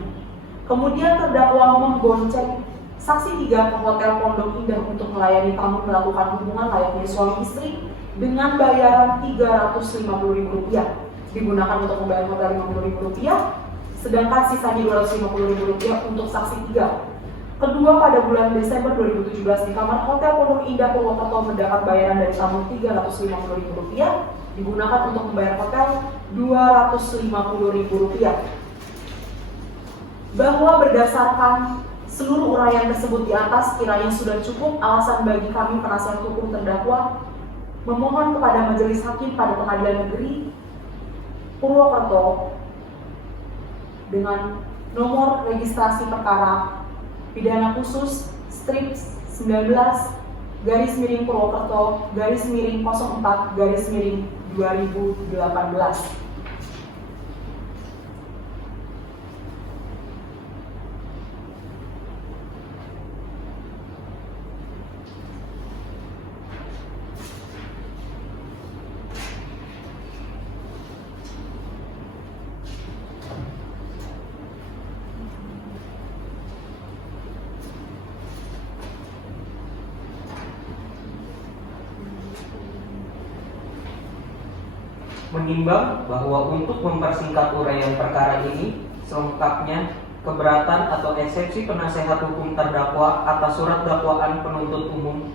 Kemudian terdakwa membonceng saksi 3 ke Hotel Pondok Indah untuk melayani tamu melakukan hubungan layaknya suami istri dengan bayaran Rp350.000 digunakan untuk membayar hotel Rp50.000, sedangkan sisanya Rp250.000 untuk saksi 3. Kedua, pada bulan Desember 2017 di kamar Hotel Pondok Indah Purwokerto mendapat bayaran dari tamu Rp350.000 digunakan untuk membayar hotel Rp250.000. Bahwa berdasarkan seluruh uraian tersebut di atas kiranya sudah cukup alasan bagi kami penasihat hukum terdakwa memohon kepada Majelis Hakim pada Pengadilan Negeri Purwokerto dengan nomor registrasi perkara pidana khusus strip 19 Purwokerto 04/2018. Menimbang bahwa untuk mempersingkat uraian perkara ini selengkapnya, keberatan atau eksepsi penasehat hukum terdakwa atas surat dakwaan penuntut umum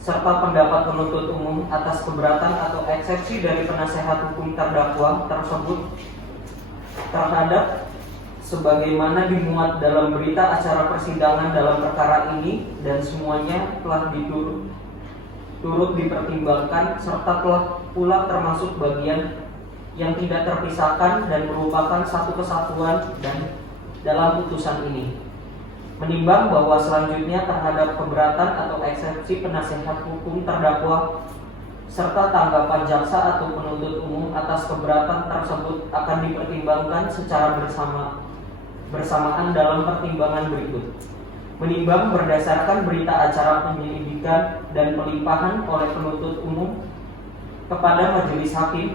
serta pendapat penuntut umum atas keberatan atau eksepsi dari penasehat hukum terdakwa tersebut terhadap sebagaimana dimuat dalam berita acara persidangan dalam perkara ini dan semuanya telah turut dipertimbangkan serta telah pula termasuk bagian yang tidak terpisahkan dan merupakan satu kesatuan dan dalam putusan ini. Menimbang bahwa selanjutnya terhadap keberatan atau eksepsi penasehat hukum terdakwa serta tanggapan jaksa atau penuntut umum atas keberatan tersebut akan dipertimbangkan secara bersamaan dalam pertimbangan berikut. Menimbang berdasarkan berita acara penyelidikan dan pelimpahan oleh penuntut umum kepada majelis hakim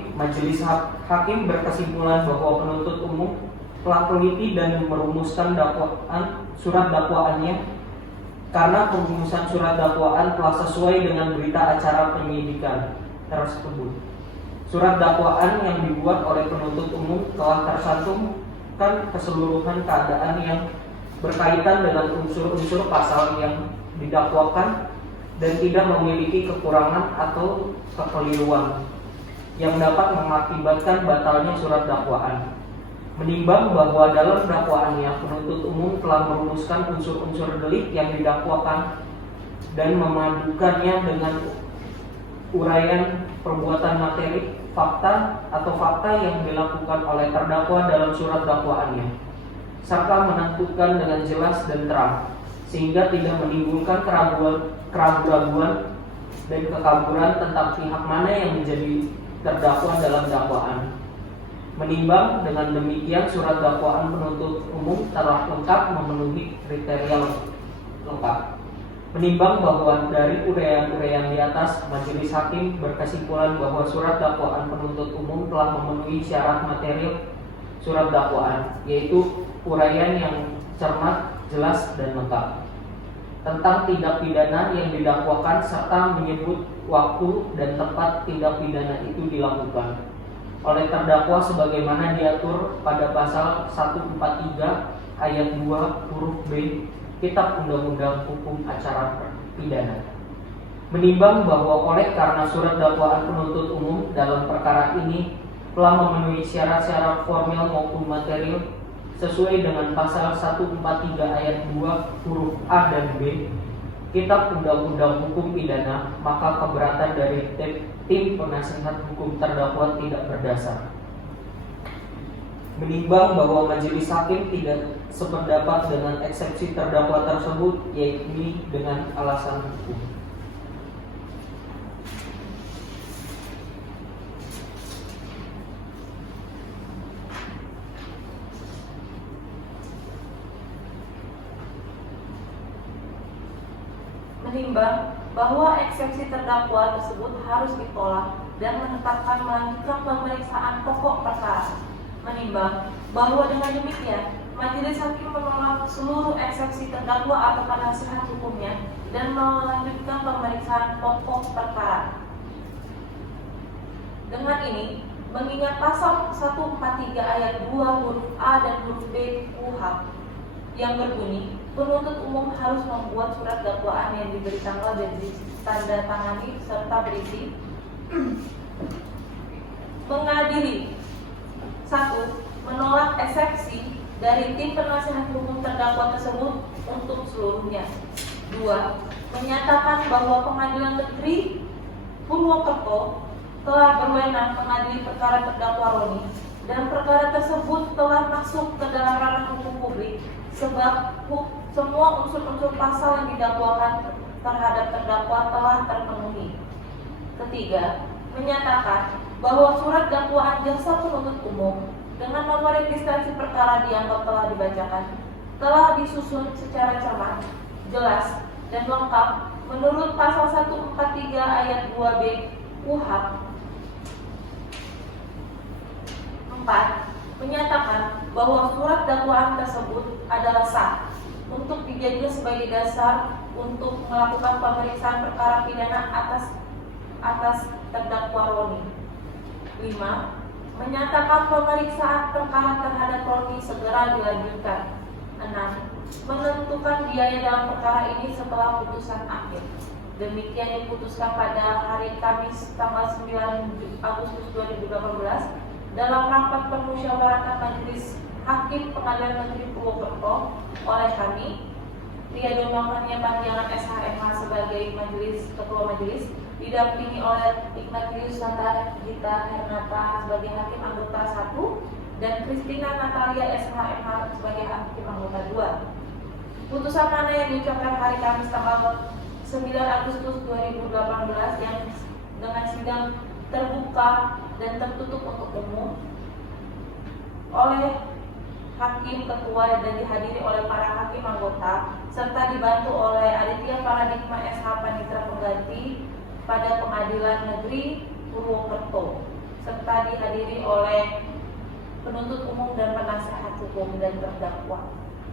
berkesimpulan bahwa penuntut umum telah teliti dan merumuskan surat dakwaannya karena perumusan surat dakwaan telah sesuai dengan berita acara penyidikan tersebut. Surat dakwaan yang dibuat oleh penuntut umum telah tercantumkan keseluruhan keadaan yang berkaitan dengan unsur-unsur pasal yang didakwakan dan tidak memiliki kekurangan atau kekeliruan yang dapat mengakibatkan batalnya surat dakwaan. Menimbang bahwa dalam dakwaannya penuntut umum telah merumuskan unsur-unsur delik yang didakwakan dan memadukannya dengan uraian perbuatan materi, fakta atau fakta yang dilakukan oleh terdakwa dalam surat dakwaannya, serta menentukan dengan jelas dan terang, sehingga tidak menimbulkan keraguan-keraguan dan kekaburan tentang pihak mana yang menjadi terdakwa dalam dakwaan. Menimbang dengan demikian surat dakwaan penuntut umum telah lengkap memenuhi kriteria lengkap. Menimbang bahwa dari uraian-uraian di atas, majelis hakim berkesimpulan bahwa surat dakwaan penuntut umum telah memenuhi syarat material surat dakwaan, yaitu uraian yang cermat, jelas, dan lengkap tentang tindak pidana yang didakwakan serta menyebut waktu dan tempat tindak pidana itu dilakukan oleh terdakwa sebagaimana diatur pada pasal 143 ayat 2 huruf B Kitab Undang-Undang Hukum Acara Pidana. Menimbang bahwa oleh karena surat dakwaan penuntut umum dalam perkara ini telah memenuhi syarat-syarat formil maupun material sesuai dengan pasal 143 ayat 2 huruf A dan B Kitab Undang-Undang Hukum Pidana, maka keberatan dari tim penasihat hukum terdakwa tidak berdasar. Menimbang bahwa majelis hakim tidak sependapat dengan eksepsi terdakwa tersebut, yaitu dengan alasan hukum. Menimbang bahwa eksepsi terdakwa tersebut harus ditolak dan menetapkan melanjutkan pemeriksaan pokok perkara. Menimbang bahwa dengan demikian majelis hakim menolak seluruh eksepsi terdakwa atau penasihat hukumnya dan melanjutkan pemeriksaan pokok perkara. Dengan ini, mengingat pasal 143 ayat 2 huruf A dan huruf B KUHP yang berbunyi, penuntut umum harus membuat surat dakwaan yang diberi tanggal dan ditandatangani serta berisi mengadili 1. Menolak eksepsi dari tim penasihat hukum terdakwa tersebut untuk seluruhnya. 2. Menyatakan bahwa Pengadilan Negeri Purwokerto telah berwenang mengadili perkara terdakwa Roni dan perkara tersebut telah masuk ke dalam ranah hukum publik sebab semua unsur-unsur pasal yang didakwakan terhadap terdakwa telah terpenuhi. 3. Menyatakan bahwa surat dakwaan jaksa penuntut umum dengan nomor registrasi perkara dianggap telah dibacakan, telah disusun secara cermat, jelas, dan lengkap menurut pasal 143 ayat 2B KUHP. 4. Menyatakan bahwa surat dakwaan tersebut adalah sah untuk dijadikan sebagai dasar untuk melakukan pemeriksaan perkara pidana atas terdakwa Roni. 5. Menyatakan pemeriksaan perkara terhadap Roni segera dilanjutkan. 6. Menentukan biaya dalam perkara ini setelah putusan akhir. Demikian diputuskan pada hari Kamis tanggal 9 Agustus 2018 dalam rapat permusyawaratan Majelis Hakim Pengadilan Negeri Purwokerto oleh kami, Ria Donovan Panjangan SHMH sebagai ketua majelis, didampingi oleh Ignatius Santa Gita Hernata sebagai hakim anggota 1 dan Christina Natalia SHMH sebagai hakim anggota 2. Putusan mana yang diucapkan hari Kamis tanggal 9 Agustus 2018 yang dengan sidang terbuka dan tertutup untuk umum oleh hakim ketua dan dihadiri oleh para hakim anggota serta dibantu oleh Aditya Paradigma SH Panitra Pengganti pada Pengadilan Negeri Purwokerto serta dihadiri oleh penuntut umum dan penasihat hukum dan terdakwa.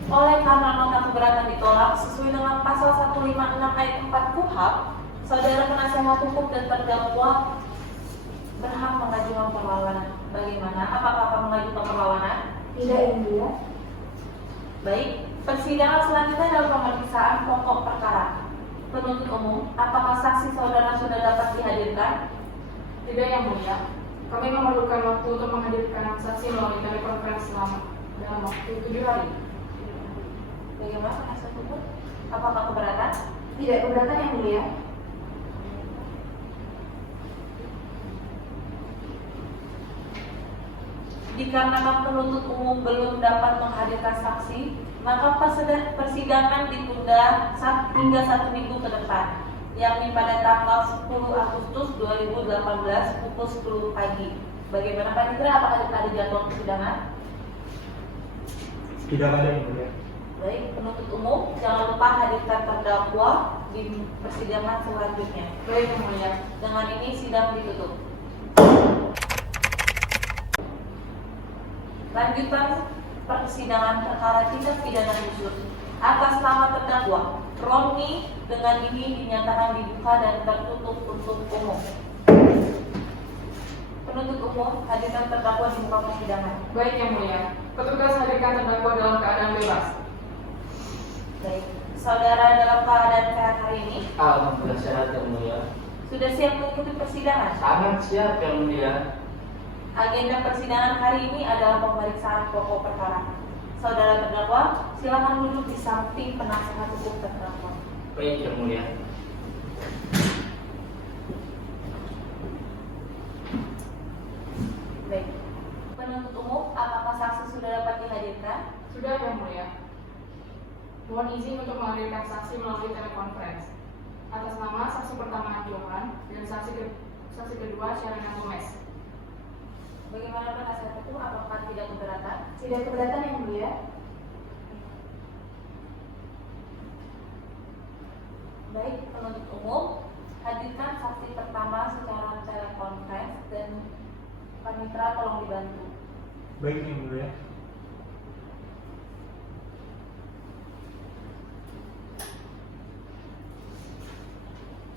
Oleh karena nota keberatan ditolak sesuai dengan pasal 156 ayat 4 KUHP, saudara penasehat hukum dan terdakwa berhak mengajukan perlawanan. Bagaimana? Apakah akan mengajukan perlawanan? Tidak, Yang Mulia. Baik, persidangan selanjutnya adalah pemeriksaan pokok perkara. Penuntut umum, apakah saksi saudara sudah dapat dihadirkan? Tidak, Yang Mulia. Kami memerlukan waktu untuk menghadirkan saksi melalui telekonferensi dalam waktu 7 hari. Bagaimana penasihat hukum? Apakah keberatan? Tidak keberatan, Yang Mulia. Dikarenakan penuntut umum belum dapat menghadirkan saksi, maka persidangan ditunda hingga 1 minggu ke depan, yakni pada tanggal 10 Agustus 2018 pukul 10 pagi. Bagaimana Pak Nitra? Apakah ada jadwal persidangan? Tidak ada yang mulia. Baik, penuntut umum jangan lupa hadirkan terdakwa di persidangan selanjutnya. Baik, Yang Mulia. Dengan ini sidang ditutup. Lanjutan persidangan perkara tindak pidana khusus atas nama terdakwa Roni dengan ini dinyatakan dibuka dan tertutup untuk umum. Penuntut umum hadirkan terdakwa di muka persidangan. Baik, Yang Mulia. Petugas hadirkan terdakwa dalam keadaan bebas. Baik, saudara dalam keadaan sehat hari ini Alhamdulillah sehat Yang Mulia. sudah siap mengikuti persidangan. Sangat siap Yang Mulia. Agenda persidangan hari ini adalah pemeriksaan pokok perkara. Saudara terdakwa, silakan duduk di samping penasehat hukum terdakwa. Baik Yang Mulia. Baik. Penuntut umum, apakah saksi sudah dapat dihadirkan? Sudah, Yang Mulia. Mohon izin untuk menghadirkan saksi melalui telekonferensi. Atas nama saksi pertama Johan dan saksi kedua Sharina Gomez. Bagaimana penasihat hukum? Apakah tidak keberatan? Tidak keberatan, Yang Mulia. Baik, penuntut umum, hadirkan saksi pertama secara telekonferensi dan panitera tolong dibantu. Baik yang mulia.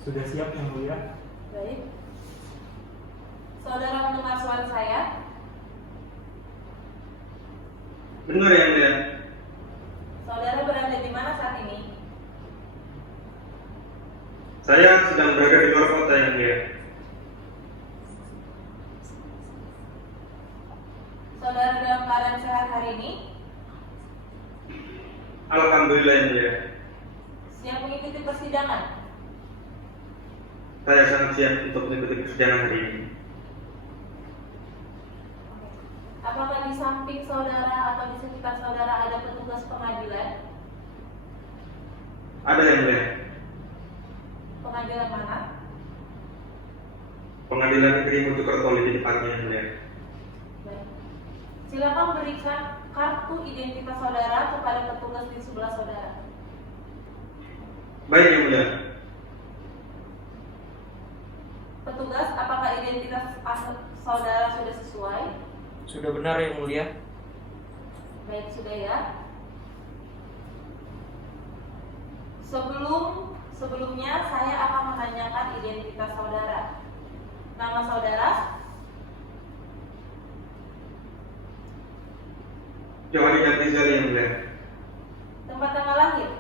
Sudah siap yang mulia? Baik. Saudara mendengar suara saya? Benar yang mulia. Saudara berada di mana saat ini? Saya sedang berada di luar kota yang mulia. Saudara dalam keadaan sehat hari ini? Alhamdulillah yang mulia. Siap mengikuti persidangan? Saya sangat siap untuk mengikuti persidangan hari ini. Apakah di samping saudara atau di sekitar saudara ada petugas pengadilan? Ada yang mulia. Pengadilan mana? Pengadilan Negeri Mojokerto lebih tepatnya yang mulia. Baik. Silakan berikan kartu identitas saudara kepada petugas di sebelah saudara. Baik yang mulia. Petugas, apakah identitas saudara sudah sesuai? Sudah benar yang mulia. Baik, sudah ya. Sebelumnya saya akan menanyakan identitas saudara. Nama saudara? Johan Rizal yang mulia. Tempat tanggal lahir?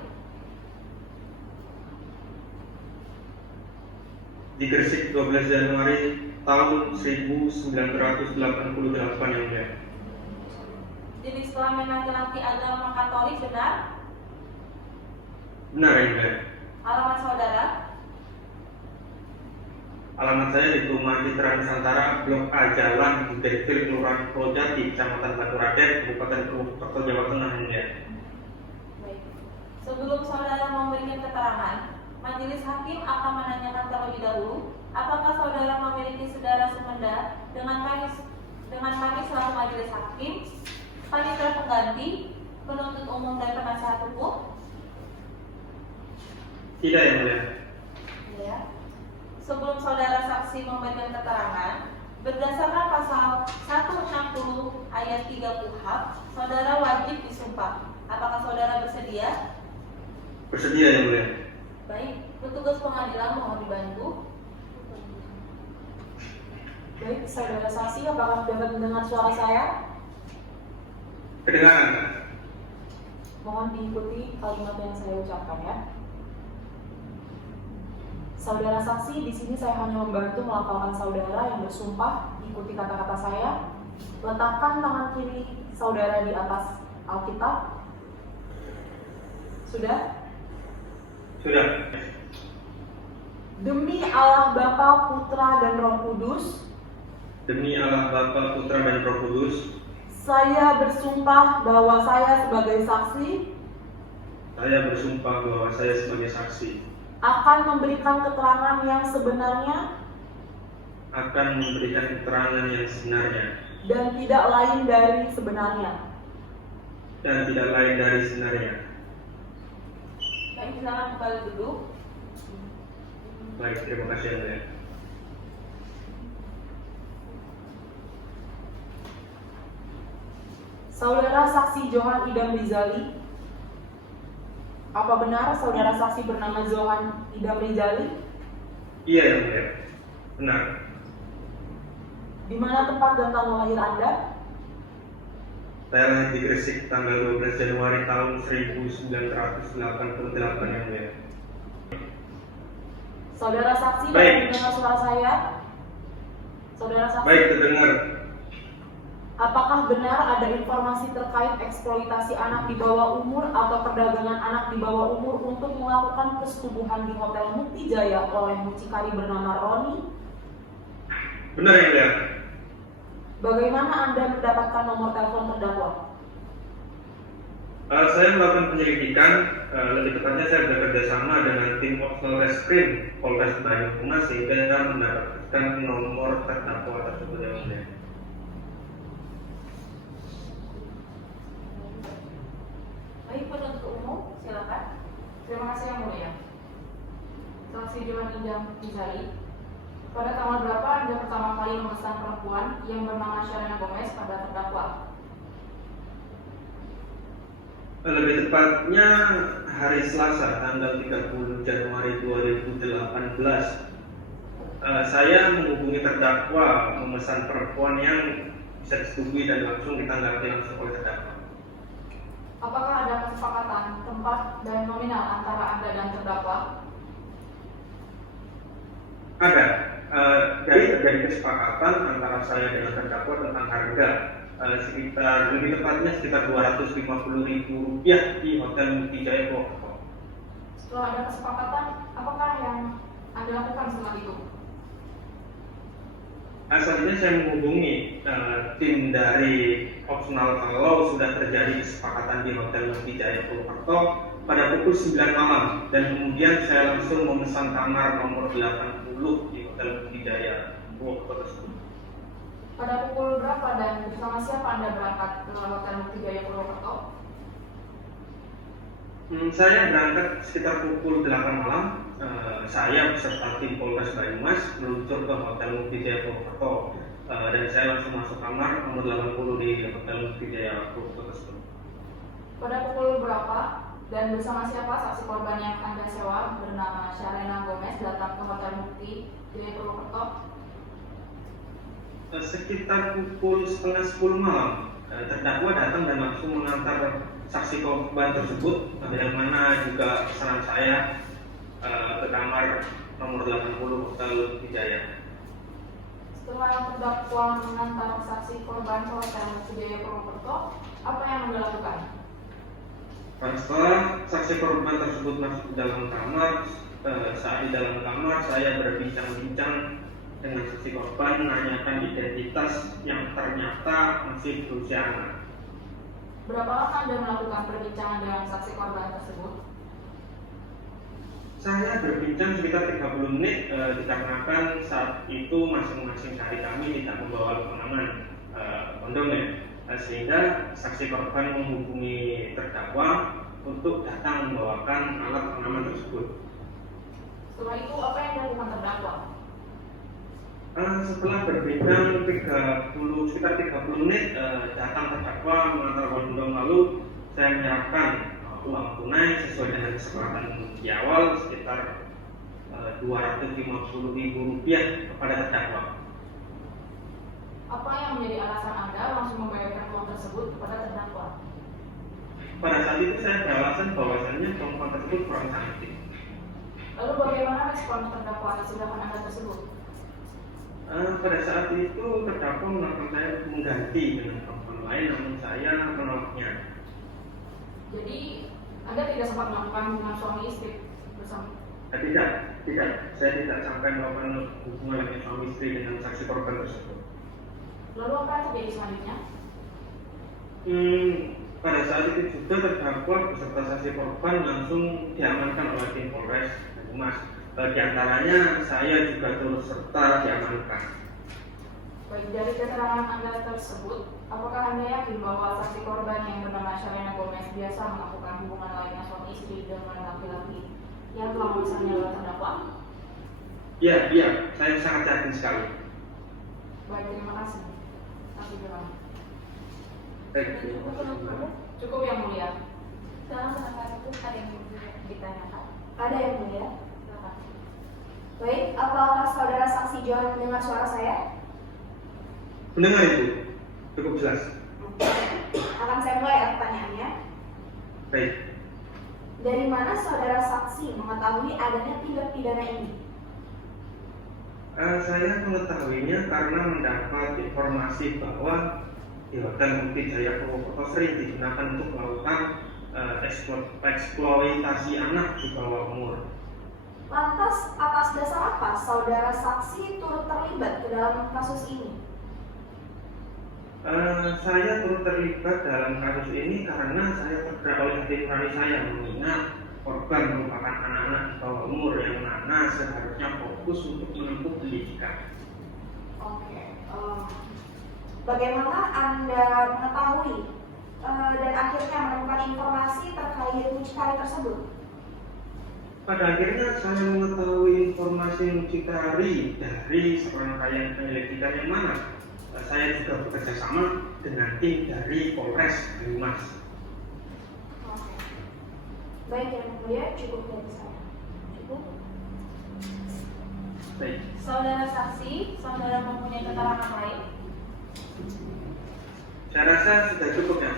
Di Gresik 12 Januari tahun 1988 yang mulia. Jenis kelamin laki-laki agama Katolik, benar? Benar yang mulia. Alamat saudara? Alamat saya di Rumah Citra Nusantara, Blok A, Jalan Gudegville, Kelurahan Projati, Kecamatan Batu Raden, Kabupaten Purwokerto, Jawa Tengah yang mulia. Baik. Sebelum saudara memberikan keterangan, majelis hakim akan menanyakan terlebih dahulu, apakah saudara memiliki saudara semenda dengan kami selaku majelis hakim, panitia pengganti, penuntut umum dan penasihat hukum? Tidak yang mulia. Ya. Sebelum saudara saksi memberikan keterangan, berdasarkan pasal 160 ayat 3 KUHP, saudara wajib disumpah. Apakah saudara bersedia? Bersedia yang mulia. Baik, petugas pengadilan mohon dibantu. Baik, saudara saksi, apakah dapat mendengar suara saya? Kedengaran. Mohon diikuti kalimat yang saya ucapkan ya. Saudara saksi, di sini saya hanya membantu melafalkan saudara yang bersumpah. Ikuti kata-kata saya. Letakkan tangan kiri saudara di atas Alkitab. Sudah? Sudah. Demi Allah Bapa, Putra, dan Roh Kudus, Demi Allah Bapa, Putra, dan Roh Kudus, saya bersumpah bahwa saya sebagai saksi saya bersumpah bahwa saya sebagai saksi akan memberikan keterangan yang sebenarnya akan memberikan keterangan yang sebenarnya dan tidak lain dari sebenarnya. dan tidak lain dari sebenarnya. Baik, silakan kembali duduk. Baik, terima kasih yang mulia. Saudara saksi Johan Idam Rizali, apa benar saudara saksi bernama Johan Idam Rizali? Iya yang mulia. Benar. Di mana tempat dan tanggal lahir Anda? Saya lahir di Gresik tanggal 12 Januari tahun 1988 yang mulia. Saudara saksi Baik. dapat mendengar suara saya? Saudara saksi, Baik, terdengar. apakah benar ada informasi terkait eksploitasi anak di bawah umur atau perdagangan anak di bawah umur untuk melakukan persetubuhan di Hotel Mukti Jaya oleh mucikari bernama Roni? Benar yang mulia. Bagaimana Anda mendapatkan nomor telepon terdakwa? Saya melakukan penyelidikan, lebih tepatnya saya bekerja sama dengan tim Reskrim Polres Banyumas sehingga mendapatkan nomor terdakwa tersebut yang mulia. Baik, penuntut umum, silakan. Terima kasih yang mulia. Saksi Johan Idam Rizali, pada tanggal berapa Anda pertama kali memesan perempuan yang bernama Sharena Gomez pada terdakwa? Lebih tepatnya hari Selasa tanggal 30 Januari 2018. Saya menghubungi terdakwa memesan perempuan yang bisa disetujui dan langsung ditanggapi langsung oleh terdakwa. Apakah ada kesepakatan tempat dan nominal antara Anda dan terdakwa? Ada. Dari terjadi kesepakatan antara saya dengan terdakwa tentang harga sekitar, lebih tepatnya sekitar Rp250.000 di Hotel Mukti Jaya Purwokerto. Setelah ada kesepakatan, apakah yang Anda lakukan setelah itu? Selanjutnya saya menghubungi tim dari opsional kalau sudah terjadi kesepakatan di Hotel Mukti Jaya Purwokerto pada pukul 9 malam dan kemudian saya langsung memesan kamar nomor 80 di Hotel Mukti Jaya Purwokerto tersebut. Pada pukul berapa dan bersama siapa Anda berangkat ke Hotel Mukti Jaya Purwokerto? Saya berangkat sekitar pukul 8 malam. Saya beserta tim Polres Banyumas meluncur ke Hotel Mukti Jaya Purwokerto dan saya langsung masuk kamar nomor 80 di Hotel Mukti Jaya Purwokerto tersebut. Pada pukul berapa dan bersama siapa saksi korban yang Anda sewa bernama Sharena Gomez datang ke Hotel Mukti Jaya Purwokerto? Sekitar pukul setengah 10 malam, terdakwa datang dan langsung mengantar saksi korban tersebut, yang mana juga pesanan saya ke kamar nomor 80 Hotel Mukti Jaya. Setelah terdakwa mengantar saksi korban ke Hotel Mukti Jaya Purwokerto, apa yang Anda lakukan? Setelah saksi korban tersebut masuk ke dalam kamar, saat di dalam kamar saya berbincang-bincang dengan saksi korban, menanyakan identitas yang ternyata masih berusia anak. Berapa lama Anda melakukan perbincangan dengan saksi korban tersebut? Saya berbincang sekitar 30 menit dikarenakan saat itu masing-masing dari kami tidak membawa pengaman kondom sehingga saksi korban menghubungi terdakwa untuk datang membawakan alat pengaman tersebut. Setelah itu apa yang dilakukan terdakwa? Setelah berbincang sekitar 30 menit datang terdakwa mengantar kondom lalu saya menyerahkan uang tunai sesuai dengan kesepakatan di awal sekitar Rp250.000 kepada terdakwa. Apa yang menjadi alasan Anda langsung membayarkan uang tersebut kepada terdakwa? Pada saat itu saya beralasan bahwasannya uang tersebut kurang cantik. Lalu bagaimana respon terdakwa atas tindakan Anda tersebut? Pada saat itu terdakwa menawarkan saya mengganti dengan perempuan lain, namun saya menolaknya. Jadi Anda tidak sempat melakukan hubungan suami istri bersama? Tidak, saya tidak sampai melakukan hubungan dengan suami istri dengan saksi korban tersebut. Lalu apa yang terjadi selanjutnya? Pada saat itu juga terdakwa beserta saksi korban langsung diamankan oleh tim Polres Banyumas. Di antaranya saya juga turut serta diamankan. Baik, dari keterangan Anda tersebut, apakah Anda yakin bahwa saksi korban yang bernama Sharena Gomez biasa melakukan hubungan lainnya suami istri dengan laki-laki yang telah memesannya oleh terdakwa? Iya, saya sangat yakin sekali. Baik, terima kasih. Kasih jalan. Baik. Cukup yang mulia. Dalam penanganan itu ada yang ditanyakan. Ada yang mulia? Silakan. Baik, apakah saudara saksi Johan mendengar suara saya? Mendengar itu cukup jelas. Akan saya mulai ya pertanyaannya. Baik. Dari mana saudara saksi mengetahui adanya tindak pidana ini? Saya mengetahuinya karena mendapat informasi bahwa di Hotel Mukti Jaya Purwokerto sering digunakan untuk melakukan eksploitasi anak di bawah umur. Lantas, atas dasar apa saudara saksi turut terlibat ke dalam kasus ini? Saya turut terlibat dalam kasus ini karena saya tergerak oleh hati nurani saya, mengingat korban merupakan anak-anak di bawah umur yang mana seharusnya fokus untuk menempuh pendidikan. Oke. Bagaimana Anda mengetahui dan akhirnya menemukan informasi terkait mucikari tersebut? Pada akhirnya saya mengetahui informasi mucikari dari serangkaian penyelidikan yang mana saya juga bekerja sama dengan tim dari Polres Banyumas. Oke. Baik, yang mulia, cukup dari saya. Cukup. Baik. Saudara saksi, saudara mempunyai keterangan lain? Saya rasa sudah cukup ya.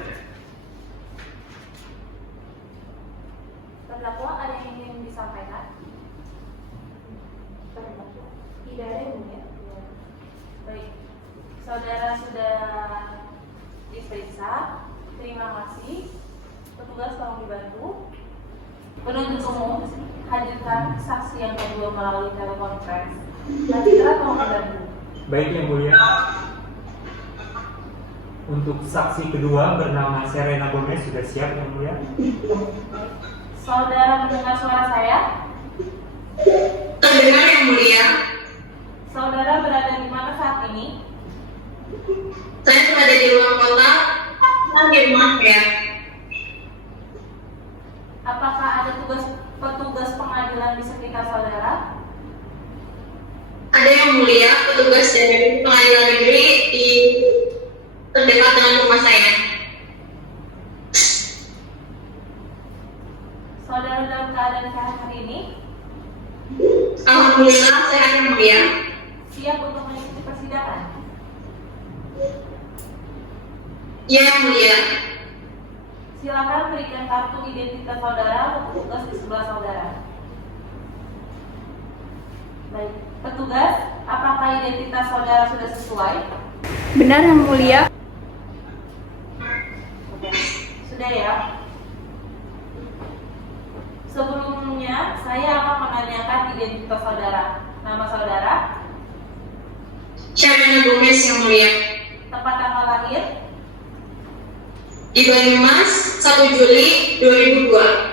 Terdakwa ada yang ingin disampaikan? Terdakwa. Tidak ada yang mulia. Baik, saudara sudah diperiksa. Terima kasih. Petugas tolong dibantu. Penuntut umum hadirkan saksi yang kedua melalui telekonferensi. Lanjutkan tolong dibantu. Baik yang mulia. Untuk saksi kedua bernama Sharena Gomez sudah siap yang mulia. Saudara mendengar suara saya? Terdengar yang mulia. Saudara berada di mana saat ini? Saya berada di luar kota, di rumah ya. Apakah ada petugas pengadilan di sekitar saudara? Ada yang mulia, petugas dari pengadilan negeri di terdekat dengan rumah saya. Saudara dalam keadaan sehat hari ini? Alhamdulillah sehat yang mulia. Siap untuk mengikuti persidangan? Ya yang mulia. Silakan berikan kartu identitas saudara ke petugas di sebelah saudara. Baik, petugas, apakah identitas saudara sudah sesuai? Benar yang mulia. Oke, sudah ya. Sebelumnya, saya akan menanyakan identitas saudara. Nama saudara, Sharena Gomez yang mulia. tempat tanggal lahir, Di Banyumas, 1 Juli 2002.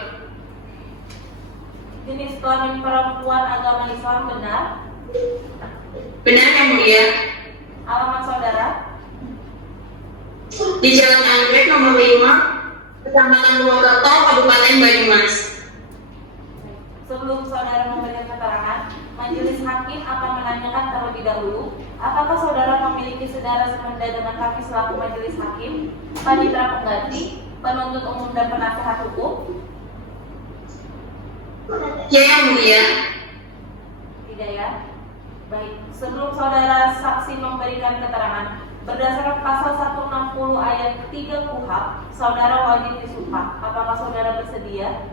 jenis kelamin perempuan agama Islam benar, Benar yang mulia. alamat saudara, Di Jalan Anggrek nomor 5, Kecamatan Purwokerto, Kabupaten Banyumas. Sebelum saudara memberikan keterangan, majelis hakim akan menanyakan terlebih dahulu, apakah saudara memiliki saudara semenda dengan kami selaku majelis hakim, panitera pengganti, penuntut umum dan penasehat hukum? Ya, Yang Mulia. Tidak ya? Baik, sebelum saudara saksi memberikan keterangan, berdasarkan pasal 160 ayat 3 KUHP, saudara wajib disumpah. Apakah saudara bersedia?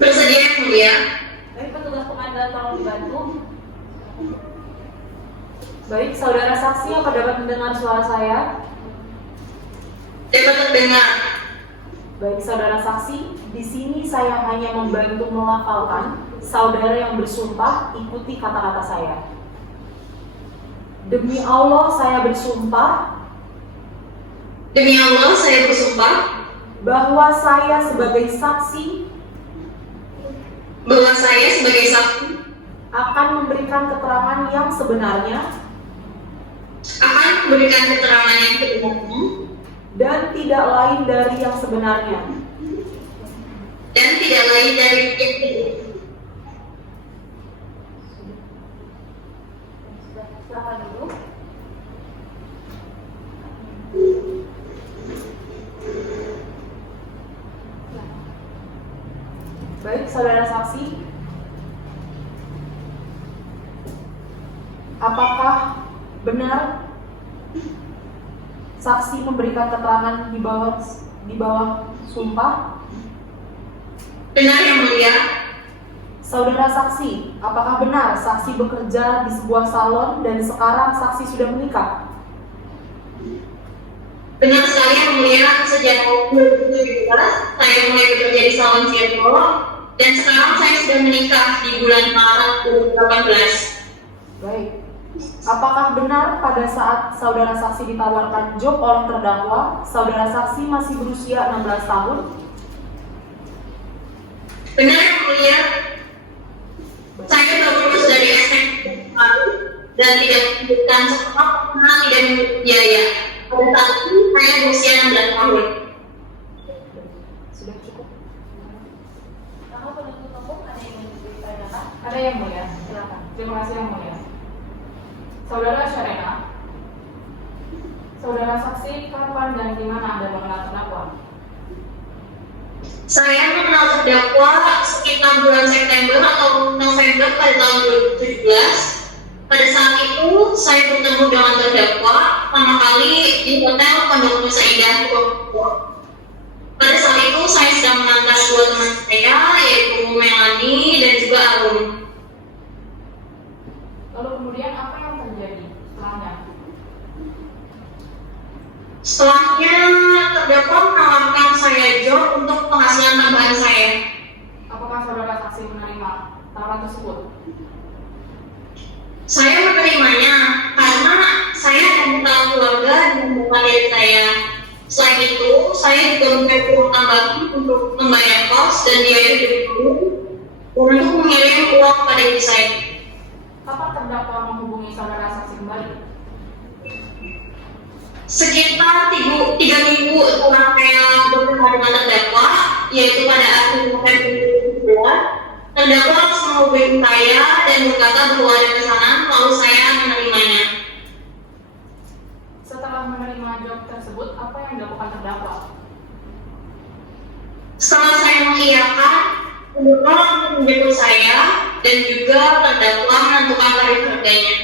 Bersedia, Yang Mulia. Baik, petugas pengadilan tolong dibantu. Baik, saudara saksi apa dapat mendengar suara saya? Dapat terdengar. Baik, saudara saksi, di sini saya hanya membantu melafalkan. Saudara yang bersumpah, ikuti kata-kata saya. Demi Allah, saya bersumpah Demi Allah, saya bersumpah bahwa saya sebagai saksi bahwa saya sebagai saksi akan memberikan keterangan yang sebenarnya akan memberikan keterangan yang sebenarnya dan tidak lain dari yang sebenarnya. dan tidak lain dari yang sebenarnya. Silakan dulu. Baik, saudara saksi, apakah benar saksi memberikan keterangan di bawah sumpah? Benar, Yang Mulia. Saudara saksi, apakah benar saksi bekerja di sebuah salon dan sekarang saksi sudah menikah? Benar sekali, Yang Mulia. Sejak 2017 saya mulai bekerja di salon Circle dan sekarang saya sudah menikah di bulan Maret 2018. Baik. Apakah benar pada saat saudara saksi ditawarkan job oleh terdakwa, saudara saksi masih berusia 16 tahun? Benar, Yang Mulia. Saya baru lulus dari SMP dan tidak membutuhkan sekolah karena tidak memiliki biaya. Pada saat itu saya berusia 16 tahun. Sudah cukup. Kalau penuntut umum ada yang ingin ditanyakan? Ada yang mulia, silakan. Terima kasih yang mulia. Saudara Syarena, saudara saksi kapan dan di mana Anda mengenal terdakwa? Saya mengenal terdakwa sekitar bulan September atau November pada tahun 2017. Pada saat itu saya bertemu dengan terdakwa pertama kali di hotel Pondok Nusa Indah, Bogor. Pada saat itu saya sedang mengantar dua teman saya, yaitu Melanie dan juga Arum. Lalu kemudian apa yang terjadi setelahnya? Setelahnya terdakwa menawarkan saya job untuk penghasilan tambahan saya. Apakah saudara saksi menerima tawaran tersebut? Saya menerimanya karena saya membuka keluarga dan bukan dari saya. Selain itu, saya juga mempunyai uang tambahan untuk membayar kos dan biaya hidup untuk mengirim uang kepada ibu saya. Kapan terdakwa menghubungi saudara saksi kembali? Sekitar 3 minggu setelah saya bertemu dengan terdakwa, yaitu pada akhir November 2022, terdakwa langsung menghubungi saya dan berkata bahwa ada pesanan, lalu saya menerimanya. Setelah menerima job tersebut, apa yang dilakukan terdakwa? Setelah saya mengiyakan, terdakwa langsung menjemput saya dan juga terdakwa menentukan tarif harganya.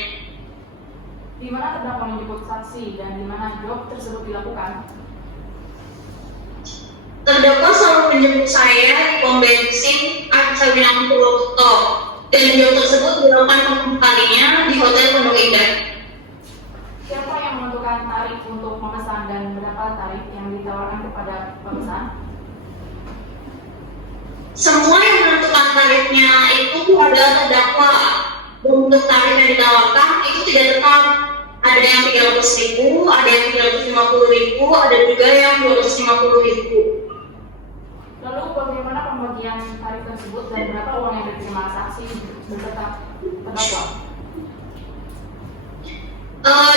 Di mana terdakwa menjemput saksi dan di mana job tersebut dilakukan? Terdakwa selalu menjemput saya di pom bensin Arcawinang Purwokerto dan job tersebut dilakukan pertama kalinya di Hotel Pondok Indah. Siapa yang menentukan tarif untuk memesan dan berapa tarif yang ditawarkan kepada pemesan? Semua yang menentukan tarifnya itu adalah terdakwa. Dan untuk tarif yang ditawarkan itu tidak tetap. Ada yang 300.000, ada yang 350.000, ada juga yang 250.000. Lalu bagaimana pembagian tarif tersebut dan berapa uang yang diterima saksi beserta terdakwa?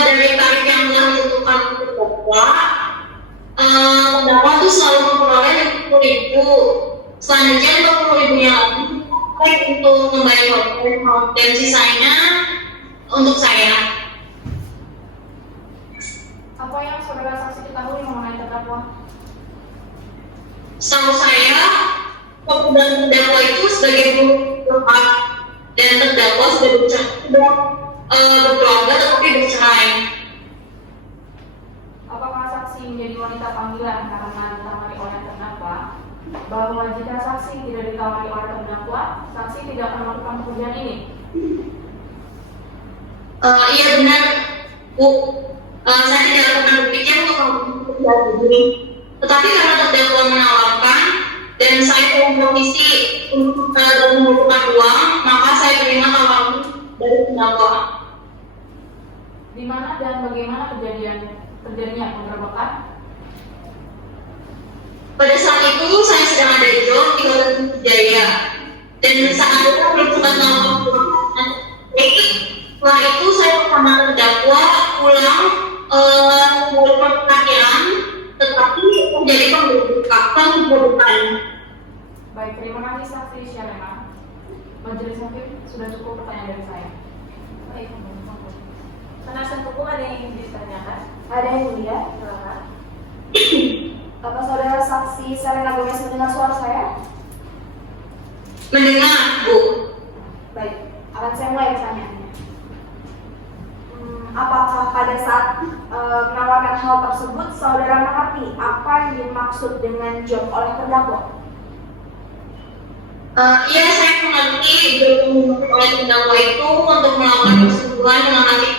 Dari tarif yang telah ditentukan terdakwa, terdakwa itu selalu memperoleh 50.000. Selanjutnya 20.000-nya lagi untuk membayar hotel dan sisanya untuk saya. Apa yang saudara saksi ketahui mengenai terdakwa? Setahu saya, dan terdakwa itu sebagai berhak dan terdakwa sudah berkeluarga tetapi bercerai. Apakah saksi menjadi wanita panggilan karena ditamani oleh terdakwa? Bahwa jika saksi tidak ditawari oleh terdakwa, saksi tidak akan melakukan pekerjaan ini. Iya benar, Bu. Saya tidak pernah berpikir untuk melakukan pekerjaan ini. Tetapi karena terdakwa menawarkan dan saya punya posisi untuk mengumpulkan uang, maka saya terima tawaran dari terdakwa. Di mana dan bagaimana terjadinya penggerbekan? Pada saat itu saya sedang ada job di Hotel Jaya dan saat itu belum sempat melakukan. Setelah itu saya bersama terdakwa pulang melakukan pengajian, tetapi terjadi penggerbekan. Baik, terima kasih saksi Syarena. Majelis hakim sudah cukup pertanyaan dari saya. Baik, penasihat hukum ada yang ingin ditanyakan? Ada yang mulia? Silakan. Apa saudara saksi Serena Gomez mendengar suara saya? Mendengar, Bu. Baik, akan saya mulai pertanyaannya. Apakah pada saat menawarkan hal tersebut saudara mengerti apa yang dimaksud dengan job oleh terdakwa? Iya, saya mengerti bertemu oleh terdakwa itu untuk melakukan persetujuan dengan nanti.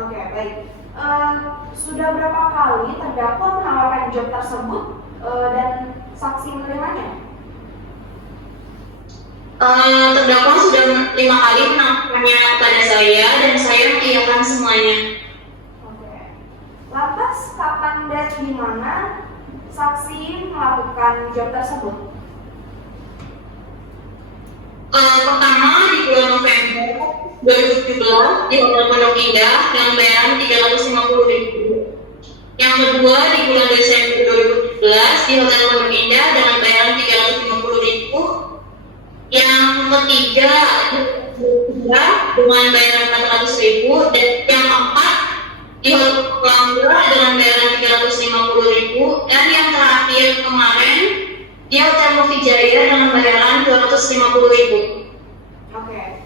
Oke, baik. Sudah berapa kali terdakwa menawarkan job tersebut dan saksi menerimanya? Terdakwa sudah 5 kali menawarkannya kepada saya dan saya mengiyakan semuanya. Oke. Lantas kapan dan di mana saksi melakukan job tersebut? Pertama di bulan November 2017 di Hotel Pondok Indah dengan bayaran 350.000. Yang kedua di bulan Desember 2017 di Hotel Pondok Indah dengan bayaran 350.000. Yang ketiga dengan bayaran 400.000 dan yang keempat di Hotel Pelangga dengan bayaran 350.000 dan yang terakhir kemarin di Hotel Movijaya dengan bayaran 250.000. Oke.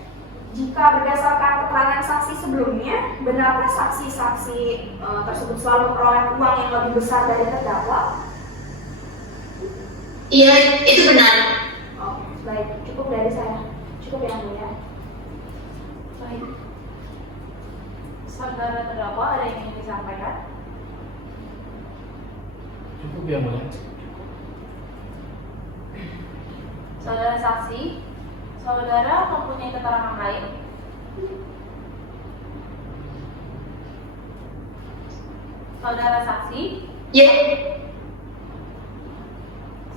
Jika berdasarkan keterangan saksi sebelumnya, benarkah saksi-saksi tersebut selalu memperoleh uang yang lebih besar dari terdakwa? Iya, itu benar. Oke, baik. Cukup dari saya. Cukup yang mulia. Baik. Saudara terdakwa ada yang ingin disampaikan? Cukup ya, Mulia. Saudara saksi, saudara mempunyai keterangan lain? Saudara saksi, Ya,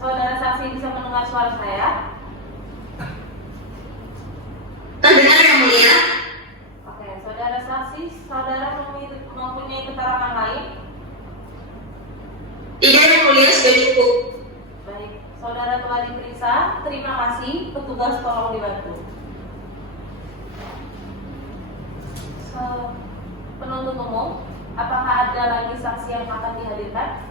saudara saksi bisa mendengar suara saya? terdengar yang mulia. Oke, saudara saksi, saudara mempunyai keterangan lain? Tidak yang mulia, sudah cukup. Baik, saudara telah diperiksa. Terima kasih, petugas tolong dibantu. Penuntut umum, apakah ada lagi saksi yang akan dihadirkan?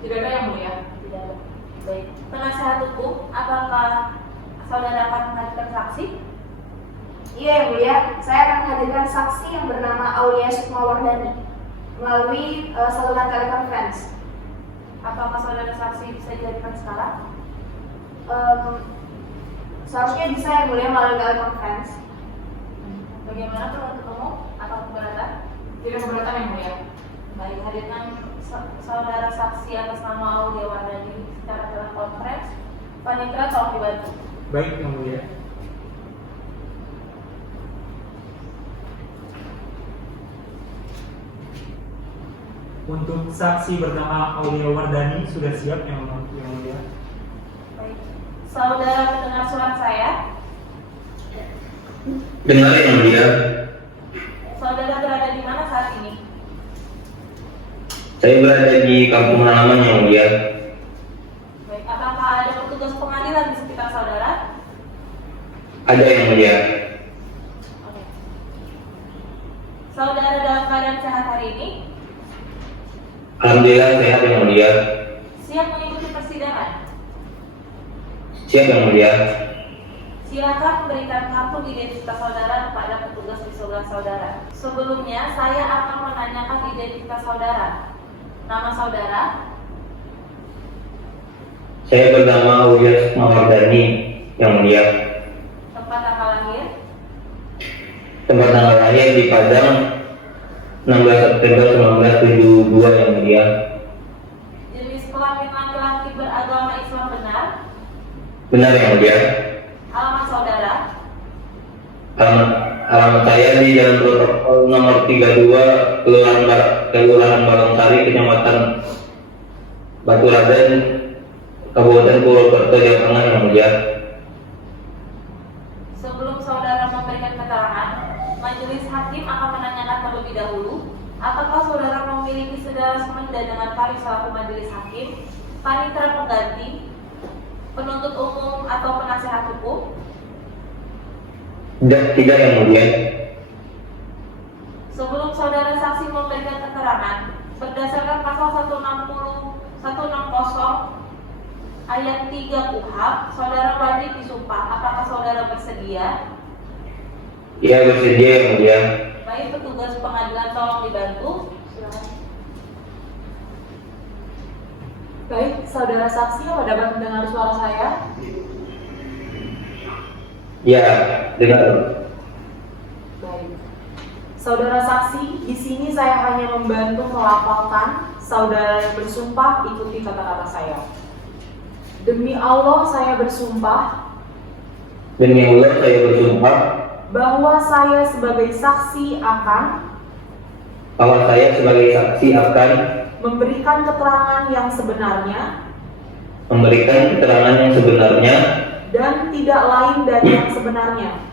Tidak ada yang mulia. Tidak ada. Baik, penasihat hukum, apakah saudara akan menghadirkan saksi? Iya yang mulia, saya akan menghadirkan saksi yang bernama Aulia Sukmawardani melalui saluran telekonferensi. Apakah saudara saksi bisa dihadirkan sekarang? Seharusnya bisa yang mulia melalui telekonferensi. Bagaimana penuntut umum? Atau keberatan? Tidak keberatan yang mulia. Baik, hadirkan saudara saksi atas nama Aulia Wardani secara telekonferensi. Panitra tolong dibantu. Baik, yang mulia. Untuk saksi bernama Aulia Wardani sudah siap yang mulia. Baik, saudara mendengar suara saya? Dengar yang mulia. Saudara berada di mana saat ini? Saya berada di kampung halaman yang mulia. Baik, apakah ada petugas pengadilan di sekitar saudara? Ada yang mulia. Oke. Saudara dalam keadaan sehat hari ini? Alhamdulillah sehat yang mulia. Siap mengikuti persidangan? Siap yang mulia. Silakan memberikan kartu identitas saudara kepada petugas di sebelah saudara. Sebelumnya, saya akan menanyakan identitas saudara. Nama saudara? Saya bernama Ulyas Mawardani yang mulia. Tempat tanggal lahir? Tempat tanggal lahir di Padang 16 September 1972 yang mulia. Jenis kelamin laki-laki beragama Islam benar? Benar yang mulia. Alamat saudara? Alamat saya di Jalan Protokol nomor 32 Kelurahan Balongsari, Kecamatan Baturaden, Kabupaten Purwokerto, Jawa Tengah yang mulia. Sebelum saudara memberikan keterangan, majelis hakim akan menanyakan terlebih dahulu, apakah saudara memiliki saudara semenda dengan Paris selaku majelis hakim, panitera pengganti, penuntut umum atau penasehat hukum? Tidak yang mulia. Sebelum saudara saksi memberikan keterangan, berdasarkan pasal 160 ayat 3 KUHP, saudara wajib disumpah. Apakah saudara bersedia? Ya, bersedia yang mulia. Baik, petugas pengadilan tolong dibantu. Silakan. Baik, saudara saksi apa dapat mendengar suara saya? Ya, dengar. Baik. Saudara saksi, di sini saya hanya membantu melaporkan saudara bersumpah ikuti kata-kata saya. Demi Allah saya bersumpah Demi Allah saya bersumpah bahwa saya sebagai saksi akan memberikan keterangan yang sebenarnya dan tidak lain dari yang sebenarnya.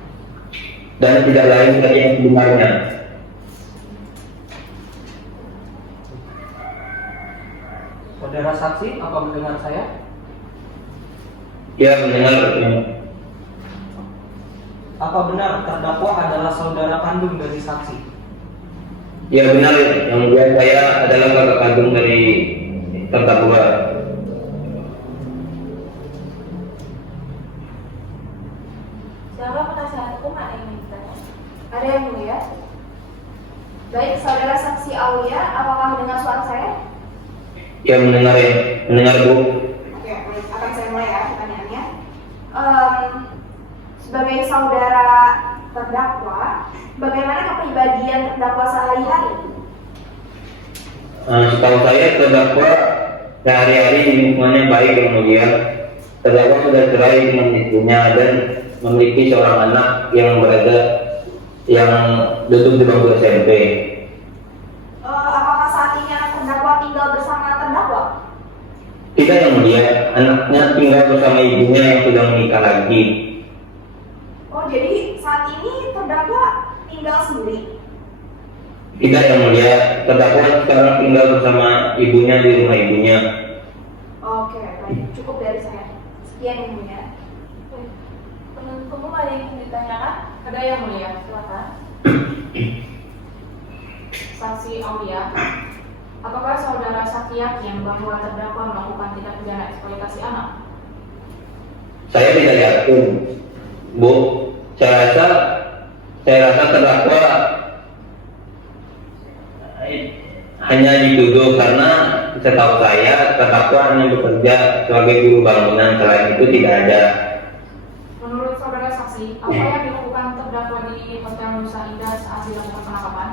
Saudara saksi, apa mendengar saya? Ya, mendengar. Apa benar terdakwa adalah saudara kandung dari saksi? Ya, benar yang mulia, saya adalah kakak kandung dari terdakwa. Siapa penasehat hukum? Ada yang minta? Ada yang mulia? Baik, saudara saksi Aulia, apakah mendengar suara saya? Ya, mendengar Bu. Oke, baik. Akan saya mulai ya pertanyaannya. Sebagai saudara terdakwa, bagaimana kepribadian terdakwa sehari-hari? Setahu saya terdakwa sehari-hari lingkungannya baik yang mulia. Terdakwa sudah cerai dengan istrinya dan memiliki seorang anak yang duduk di bangku SMP. Apakah saat ini anak terdakwa tinggal bersama terdakwa? Tidak yang mulia, anaknya tinggal bersama ibunya yang sudah menikah lagi. Oh, jadi saat ini terdakwa tinggal sendiri? Tidak yang mulia, terdakwa sekarang tinggal bersama ibunya di rumah ibunya. Oke, baik. Cukup dari saya. Sekian yang mulia. Penuntut umum ada yang ingin ditanyakan? Ada yang mulia? Silakan. Saksi Aulia, apakah saudara saksi yakin bahwa terdakwa melakukan tindak pidana eksploitasi anak? Saya tidak yakin, Bu. Saya rasa terdakwa hanya dituduh karena setahu saya terdakwa hanya bekerja sebagai buruh bangunan, selain itu tidak ada. Menurut saudara saksi, apa yang dilakukan terdakwa di Hotel Nusa Indah saat dilakukan penangkapan?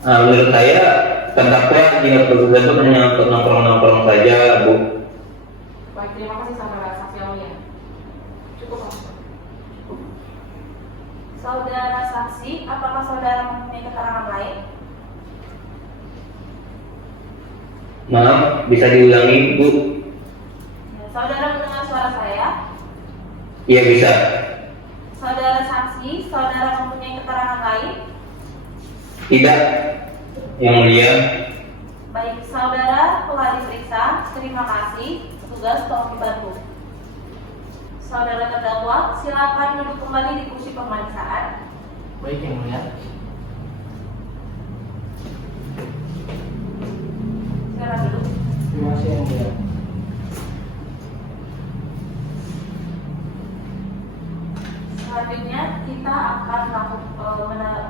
Menurut saya terdakwa di Hotel itu hanya untuk nongkrong-nongkrong saja, Bu. Baik, terima kasih saudara saksi Aulia. Cukup, Pak. Saudara saksi, apakah saudara mempunyai keterangan lain? Maaf, bisa diulangi, Bu? Saudara mendengar suara saya? Iya, bisa. Saudara saksi, saudara mempunyai keterangan lain? Tidak, yang mulia. Baik, saudara telah diperiksa. Terima kasih. Petugas tolong dibantu. Saudara terdakwa, silakan duduk kembali di kursi pemeriksaan. Baik yang mulia. Silakan duduk. Terima kasih yang mulia. selanjutnya kita akan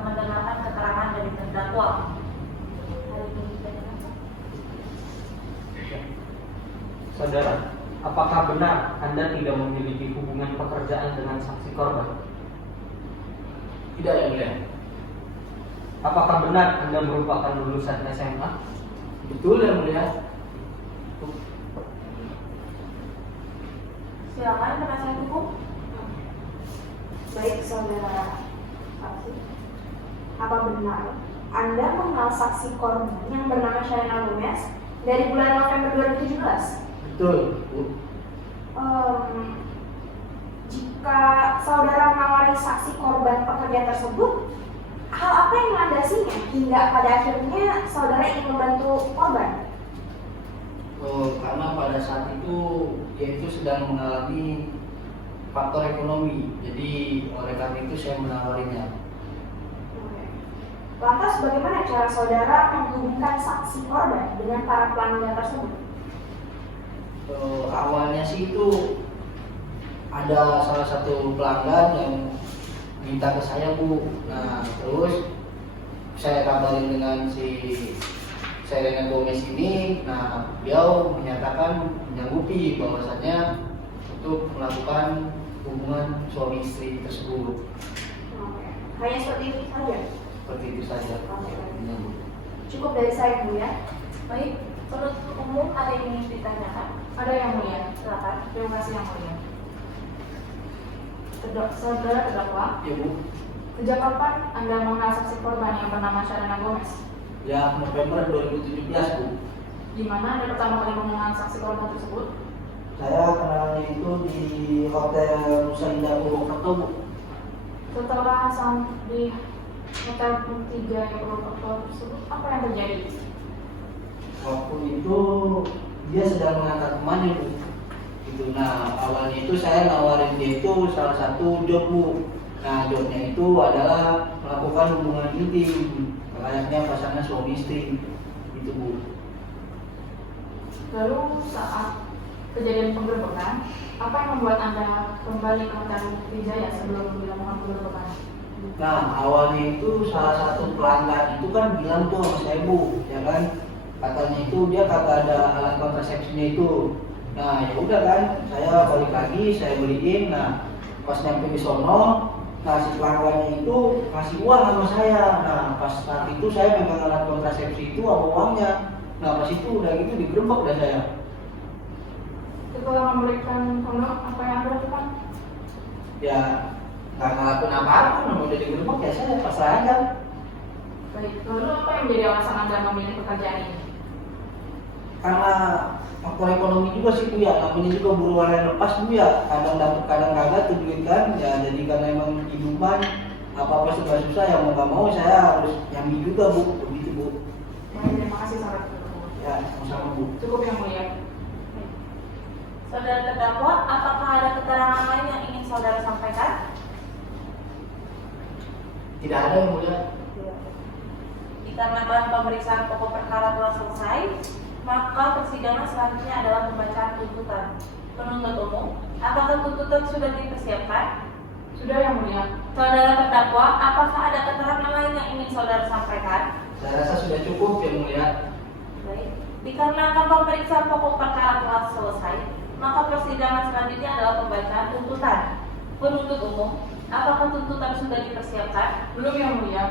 mendengarkan keterangan dari terdakwa. Hari ini kita dengarkan. Saudara, apakah benar Anda tidak memiliki hubungan pekerjaan dengan saksi korban? Tidak yang mulia. Apakah benar Anda merupakan lulusan SMA? Betul yang mulia. Silakan penasihat hukum. Baik, saudara saksi. Apa benar Anda mengenal saksi korban yang bernama Sharina Gomez dari bulan November 2017? Betul, Bu. Jika saudara menawari saksi korban pekerjaan tersebut, hal apa yang melandasinya hingga pada akhirnya saudara ingin membantu korban? Karena pada saat itu dia itu sedang mengalami faktor ekonomi, jadi oleh karena itu saya menawarinya. Lantas bagaimana cara saudara menghubungkan saksi korban dengan para pelanggan tersebut? Awalnya sih itu ada salah satu pelanggan yang minta ke saya, Bu. Nah, terus saya kabarin dengan si Sharina Gomez ini. Nah, beliau menyatakan menyanggupi bahwasannya untuk melakukan hubungan suami istri tersebut. Hanya seperti itu saja? Seperti itu saja. Cukup dari saya, Bu ya. Baik, penuntut umum ada yang ingin ditanyakan? Ada yang mulia. Silakan. Terima kasih yang mulia. Saudara terdakwa, Ya, Bu. sejak kapan Anda mengenal saksi korban yang bernama Sharina Gomez? Ya, November 2017, Bu. Di mana Anda pertama kali mengenal saksi korban tersebut? Saya kenalnya itu di Hotel Nusa Indah Purwokerto, Bu. Setelah di Hotel 3 yang Purwokerto tersebut, apa yang terjadi? Waktu itu dia sedang mengangkat temannya, Bu. Gitu. Nah, awalnya itu saya nawarin dia itu salah satu job, Bu. Nah, jobnya itu adalah melakukan hubungan intim, layaknya pasangan suami istri, gitu, Bu. Lalu saat kejadian penggerbekan, apa yang membuat Anda kembali ke Hotel Wijaya sebelum dilakukan penggerbekan? Nah, awalnya itu salah satu pelanggan itu kan bilang tuh sama saya, Bu, ya kan, katanya itu dia kagak ada alat kontrasepsinya itu. Nah, ya udah kan, saya balik lagi, saya beliin. Nah, pas nyampe di sono, nah si pelanggannya itu kasih uang sama saya. Nah, pas saat itu saya pegang alat kontrasepsi itu sama uangnya. Nah, pas itu udah gitu digerebek dah saya. Setelah memberikan kondom, apa yang Anda lakukan? Ya, nggak ngelakuin apa-apa, udah digerebek ya saya pasrah aja. Baik, lalu apa yang menjadi alasan Anda memilih pekerjaan ini? Karena faktor ekonomi juga sih, Bu, ya, namanya juga buruan yang lepas, Bu, ya, kadang dapat kadang kagak tuh duit kan, ya jadi karena emang hidupan apa-apa susah-susah ya mau nggak mau saya harus nyambi juga, Bu, begitu, Bu. Baik, terima kasih saudara terdakwa. Ya, sama-sama, Bu. Cukup yang mulia. Saudara terdakwa, apakah ada keterangan lain yang ingin saudara sampaikan? Tidak ada, yang mulia. Dikarenakan pemeriksaan pokok perkara telah selesai, maka persidangan selanjutnya adalah pembacaan tuntutan. Penuntut umum, apakah tuntutan sudah dipersiapkan? Sudah yang mulia. Saudara terdakwa, apakah ada keterangan lain yang ingin saudara sampaikan? Saya rasa sudah cukup, yang mulia. Baik. Dikarenakan pemeriksaan pokok perkara telah selesai, maka persidangan selanjutnya adalah pembacaan tuntutan. Penuntut umum, apakah tuntutan sudah dipersiapkan? Belum yang mulia.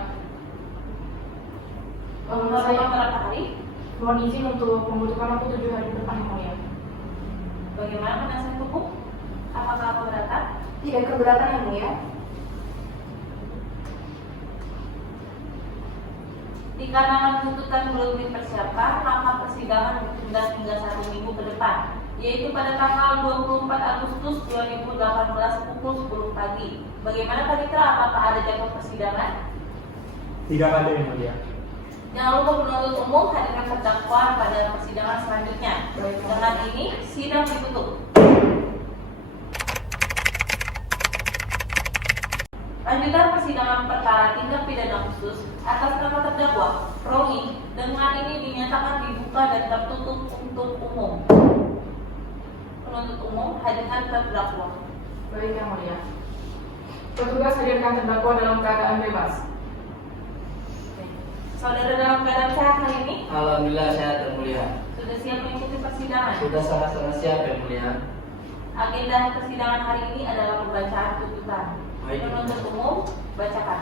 Selama berapa hari? Mohon izin untuk membutuhkan waktu 7 hari ke depan yang mulia. Bagaimana penasihat hukum? Apakah keberatan? Tidak keberatan yang mulia. Dikarenakan tuntutan belum dipersiapkan, maka persidangan ditunda hingga 1 minggu ke depan, yaitu pada tanggal 24 Agustus 2018 pukul 10 pagi. Bagaimana Panitra? Apakah ada jadwal persidangan? Tidak ada, yang mulia. Jangan lupa penuntut umum hadirkan terdakwa pada persidangan selanjutnya. Dengan ini, sidang ditutup. Lanjutan persidangan perkara tindak pidana khusus atas nama terdakwa Roni dengan ini dinyatakan dibuka dan tertutup untuk umum. Penuntut umum hadirkan terdakwa. Baik yang mulia. Petugas hadirkan terdakwa dalam keadaan bebas. Saudara dalam keadaan sehat hari ini? Alhamdulillah sehat yang mulia. Sudah siap mengikuti persidangan? Sudah sangat-sangat siap yang mulia. Agenda persidangan hari ini adalah pembacaan tuntutan. Baik. Penuntut umum, bacakan.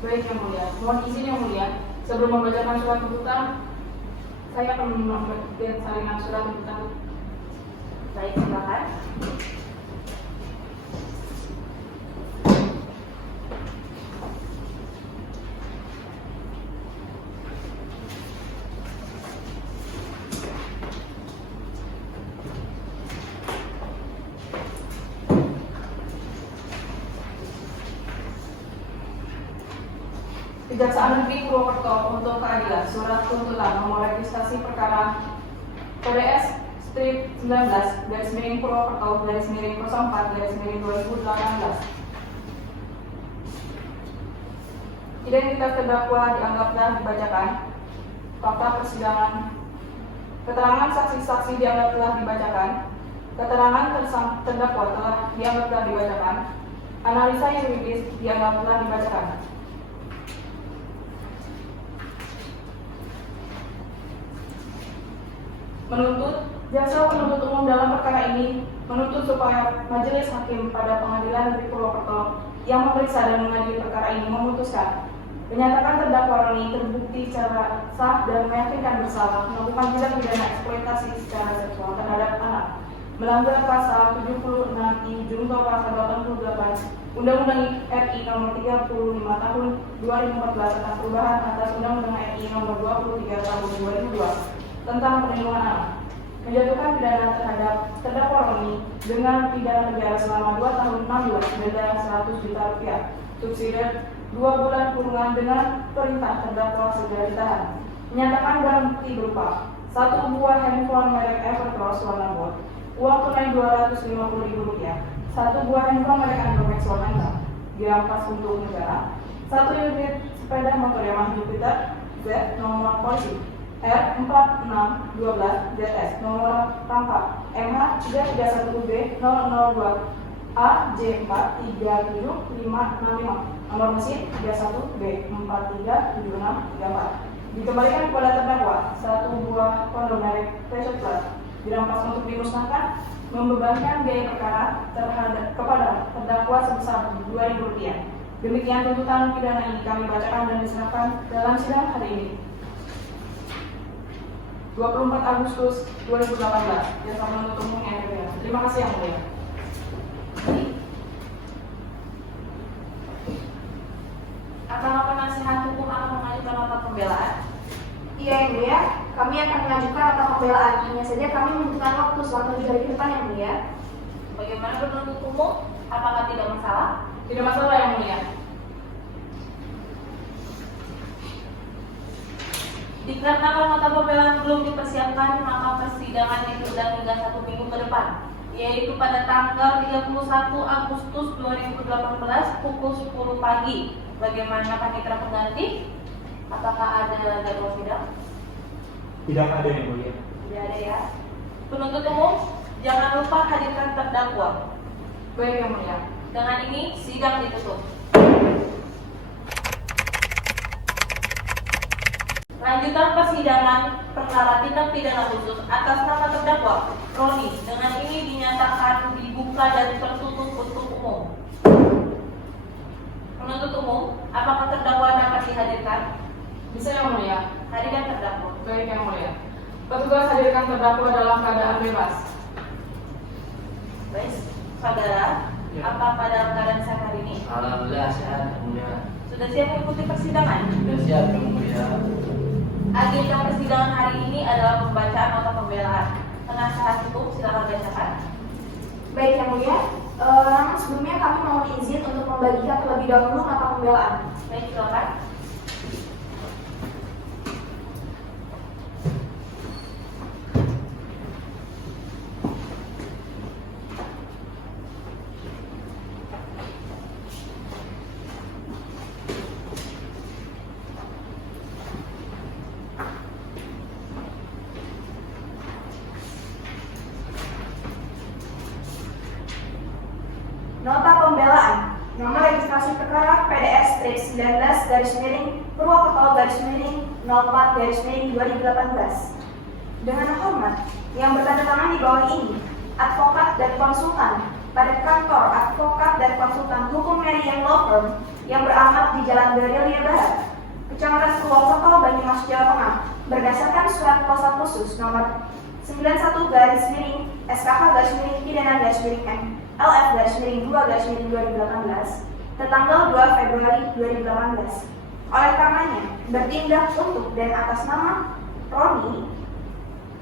Baik yang mulia, mohon izin yang mulia. Sebelum membacakan surat tuntutan, saya akan membagikan salinan surat tuntutan. Baik, silakan. Kejaksaan Negeri Purwokerto untuk keadilan, surat tuntutan nomor registrasi perkara PDS strip 19 Purwokerto 04 2018. Identitas terdakwa dianggaplah dibacakan. Fakta persidangan. Keterangan saksi-saksi dianggaplah dibacakan. Keterangan terdakwa telah dianggaplah dibacakan. Analisa yuridis dianggaplah dibacakan. Menuntut, jaksa penuntut umum dalam perkara ini menuntut supaya majelis hakim pada Pengadilan Negeri Purwokerto yang memeriksa dan mengadili perkara ini memutuskan menyatakan terdakwa Roni terbukti secara sah dan meyakinkan bersalah melakukan tindak pidana eksploitasi secara seksual terhadap anak, melanggar pasal 76I Junto pasal 88 Undang-Undang RI Nomor 35 Tahun 2014 tentang perubahan atas Undang-Undang RI Nomor 23 Tahun 2002 tentang perlindungan anak, menjatuhkan pidana terhadap terdakwa Roni dengan pidana penjara selama 2 tahun 6 bulan, denda 100 juta rupiah, subsidi 2 bulan kurungan dengan perintah terdakwa segera ditahan. Menyatakan barang bukti berupa 1 buah handphone merek Evercross warna gold, uang tunai Rp250.000, 1 buah handphone merek Andromax warna hitam, dirampas untuk negara, 1 unit sepeda motor Yamaha Jupiter Z nomor polisi R4612 ZS nomor rangka MH331B002 AJ43755 nomor mesin 31B437634 dikembalikan kepada terdakwa. 1 buah kondom merek Precious Plus dirampas untuk dimusnahkan, membebankan biaya perkara kepada terdakwa sebesar Rp2.000. Demikian tuntutan pidana ini kami bacakan dan diserahkan dalam sidang hari ini. 24 Agustus 2018. Jasa penuntut umum yang mulia. Terima kasih yang mulia. Apakah penasihat hukum akan mengajukan nota pembelaan? Iya yang mulia, kami akan mengajukan nota pembelaan. Hanya saja kami membutuhkan waktu selama 3 hari ke depan yang mulia. Bagaimana penuntut umum? Apakah tidak masalah? Tidak masalah yang mulia. Dikarenakan nota pembelaan belum dipersiapkan, maka persidangan ditunda hingga 1 minggu ke depan, yaitu pada tanggal 31 Agustus 2018 pukul 10 pagi. Bagaimana panitera pengganti? Apakah ada jadwal sidang? Tidak ada yang mulia. Tidak ada ya. Penuntut umum, jangan lupa hadirkan terdakwa. Baik yang mulia. Dengan ini sidang ditutup. Lanjutan persidangan perkara tindak pidana khusus atas nama terdakwa Roni dengan ini dinyatakan dibuka dan tertutup untuk umum. Penuntut umum, apakah terdakwa dapat dihadirkan? Bisa yang mulia. Hadirkan terdakwa. Baik yang mulia. Petugas hadirkan terdakwa dalam keadaan bebas. Baik, saudara, Ya. apa pada keadaan sehat hari ini? Alhamdulillah sehat yang mulia. Sudah siap mengikuti persidangan? Sudah siap yang mulia. Agenda persidangan hari ini adalah pembacaan nota pembelaan. Penasihat hukum silakan bacakan. Baik yang mulia, namun sebelumnya kami mohon izin untuk membagikan terlebih dahulu nota pembelaan. Baik, silakan. Nota pembelaan nomor registrasi PDS-19/Purwokerto/04/2018. Dengan hormat yang bertanda tangan di bawah ini, advokat dan konsultan pada kantor advokat dan konsultan hukum Merian Law Firm yang beralamat di Jalan Gerilya Barat, Kecamatan Purwokerto, Banyumas, Jawa Tengah, berdasarkan surat kuasa khusus nomor 91/SKK-PIDANA-M-LF-2/2018 tertanggal 2 Februari 2018. Oleh karenanya, bertindak untuk dan atas nama Roni,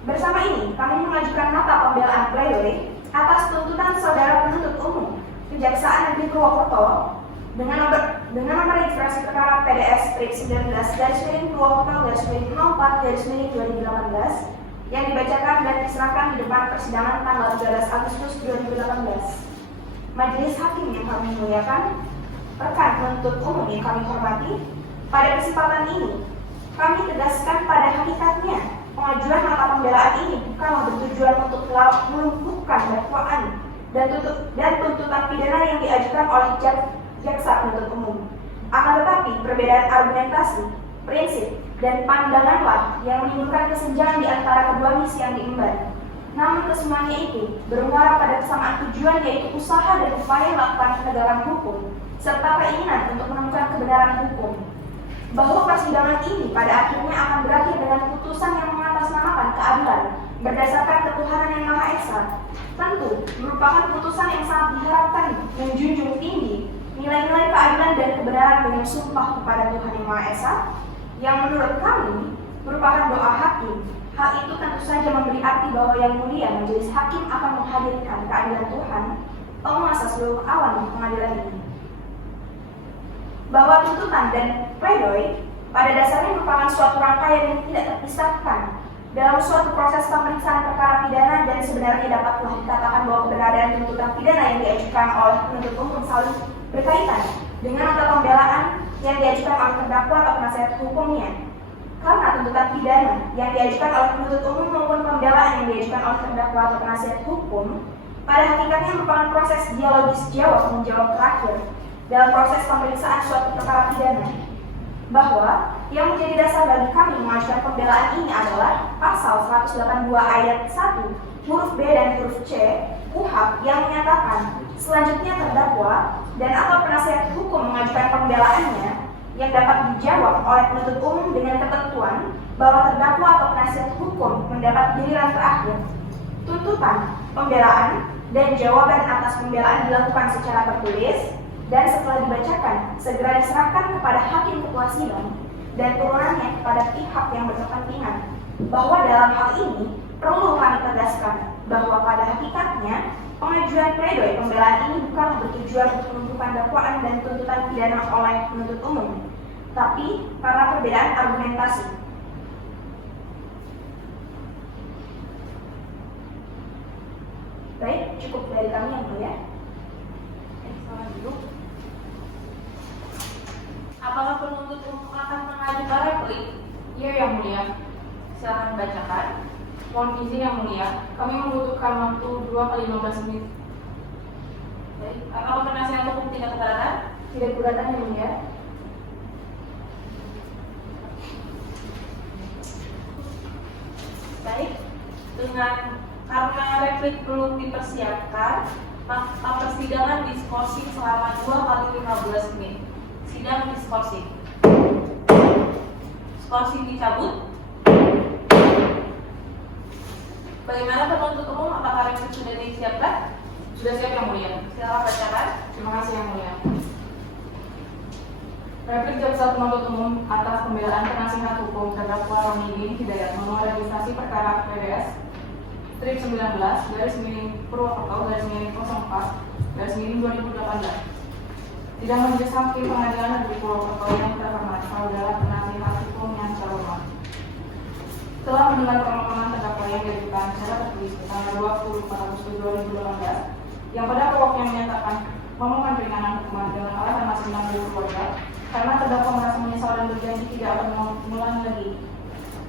bersama ini kami mengajukan nota pembelaan pledoi atas tuntutan saudara penuntut umum Kejaksaan Negeri Purwokerto dengan nomor registrasi perkara PDS-19/Purwokerto/04/2018 yang dibacakan dan diserahkan di depan persidangan tanggal 13 Agustus 2018. Majelis hakim yang kami muliakan, rekan penuntut umum yang kami hormati, pada kesempatan ini kami tegaskan pada hakikatnya pengajuan nota pembelaan ini bukanlah bertujuan untuk melumpuhkan dakwaan dan tuntutan pidana yang diajukan oleh jaksa penuntut umum. Akan tetapi perbedaan argumentasi, prinsip, dan pandanganlah yang menimbulkan kesenjangan di antara kedua misi yang diemban. Namun kesemuanya itu bermuara pada kesamaan tujuan, yaitu usaha dan upaya melakukan penegakan hukum serta keinginan untuk menemukan kebenaran hukum. Bahwa persidangan ini pada akhirnya akan berakhir dengan putusan yang mengatasnamakan keadilan berdasarkan ketuhanan yang Maha Esa, tentu merupakan putusan yang sangat diharapkan menjunjung tinggi nilai-nilai keadilan dan kebenaran dengan sumpah kepada Tuhan Yang Maha Esa, yang menurut kami merupakan doa hakim. Hal itu tentu saja memberi arti bahwa Yang Mulia Majelis Hakim akan menghadirkan keadilan Tuhan, penguasa seluruh alam pengadilan ini. Bahwa tuntutan dan pledoi pada dasarnya merupakan suatu rangkaian yang tidak terpisahkan dalam suatu proses pemeriksaan perkara pidana, dan sebenarnya dapatlah dikatakan bahwa keberadaan tuntutan pidana yang diajukan oleh penuntut umum saling berkaitan dengan nota pembelaan yang diajukan oleh terdakwa atau penasihat hukumnya. Karena tuntutan pidana yang diajukan oleh penuntut umum maupun pembelaan yang diajukan oleh terdakwa atau penasihat hukum pada hakikatnya merupakan proses dialogis jawab-menjawab terakhir dalam proses pemeriksaan suatu perkara pidana. Bahwa yang menjadi dasar bagi kami mengajukan pembelaan ini adalah pasal 182 ayat 1 huruf B dan huruf C KUHP yang menyatakan selanjutnya terdakwa dan atau penasihat hukum mengajukan pembelaannya yang dapat dijawab oleh penuntut umum dengan ketentuan bahwa terdakwa atau penasihat hukum mendapat giliran terakhir. Tuntutan, pembelaan, dan jawaban atas pembelaan dilakukan secara tertulis dan setelah dibacakan segera diserahkan kepada hakim ketua sidang dan turunannya kepada pihak yang berkepentingan. Bahwa dalam hal ini perlu kami tegaskan bahwa pada hakikatnya pengajuan pledoi pembelaan ini bukanlah bertujuan untuk menentukan dakwaan dan tuntutan pidana oleh penuntut umum, tapi karena perbedaan argumentasi. Baik, cukup dari kami yang mulia. Selamat duduk. Apakah penuntut umum akan mengajukan replik? Iya Yang Mulia. Silakan bacakan. Mohon izin Yang Mulia, kami membutuhkan waktu 2 kali 15 menit. Baik. Apakah penasihat hukum tidak keberatan? Tidak keberatan Yang Mulia. Baik. Karena replik belum dipersiapkan, maka persidangan diskorsing selama 2 kali 15 menit. Sidang diskorsing. Skorsing dicabut. Bagaimana penuntut umum? Apakah replik sudah disiapkan? Sudah siap Yang Mulia. Silakan bacakan. Terima kasih Yang Mulia. Replik jaksa penuntut umum atas pembelaan penasihat hukum terdakwa Roni bin Hidayat nomor registrasi perkara PDS strip 19/Purwokerto/04/2018. Sidang Majelis Hakim Pengadilan Negeri Purwokerto yang terhormat saudara penasihat hukum yang terhormat. Setelah mendengar permohonan terdakwa yang diajukan secara tertulis tanggal 24 Agustus 2018 yang pada pokoknya menyatakan memohon keringanan hukuman dengan alasan masih menanggung keluarga karena terdakwa merasa menyesal dan berjanji tidak akan mengulangi lagi,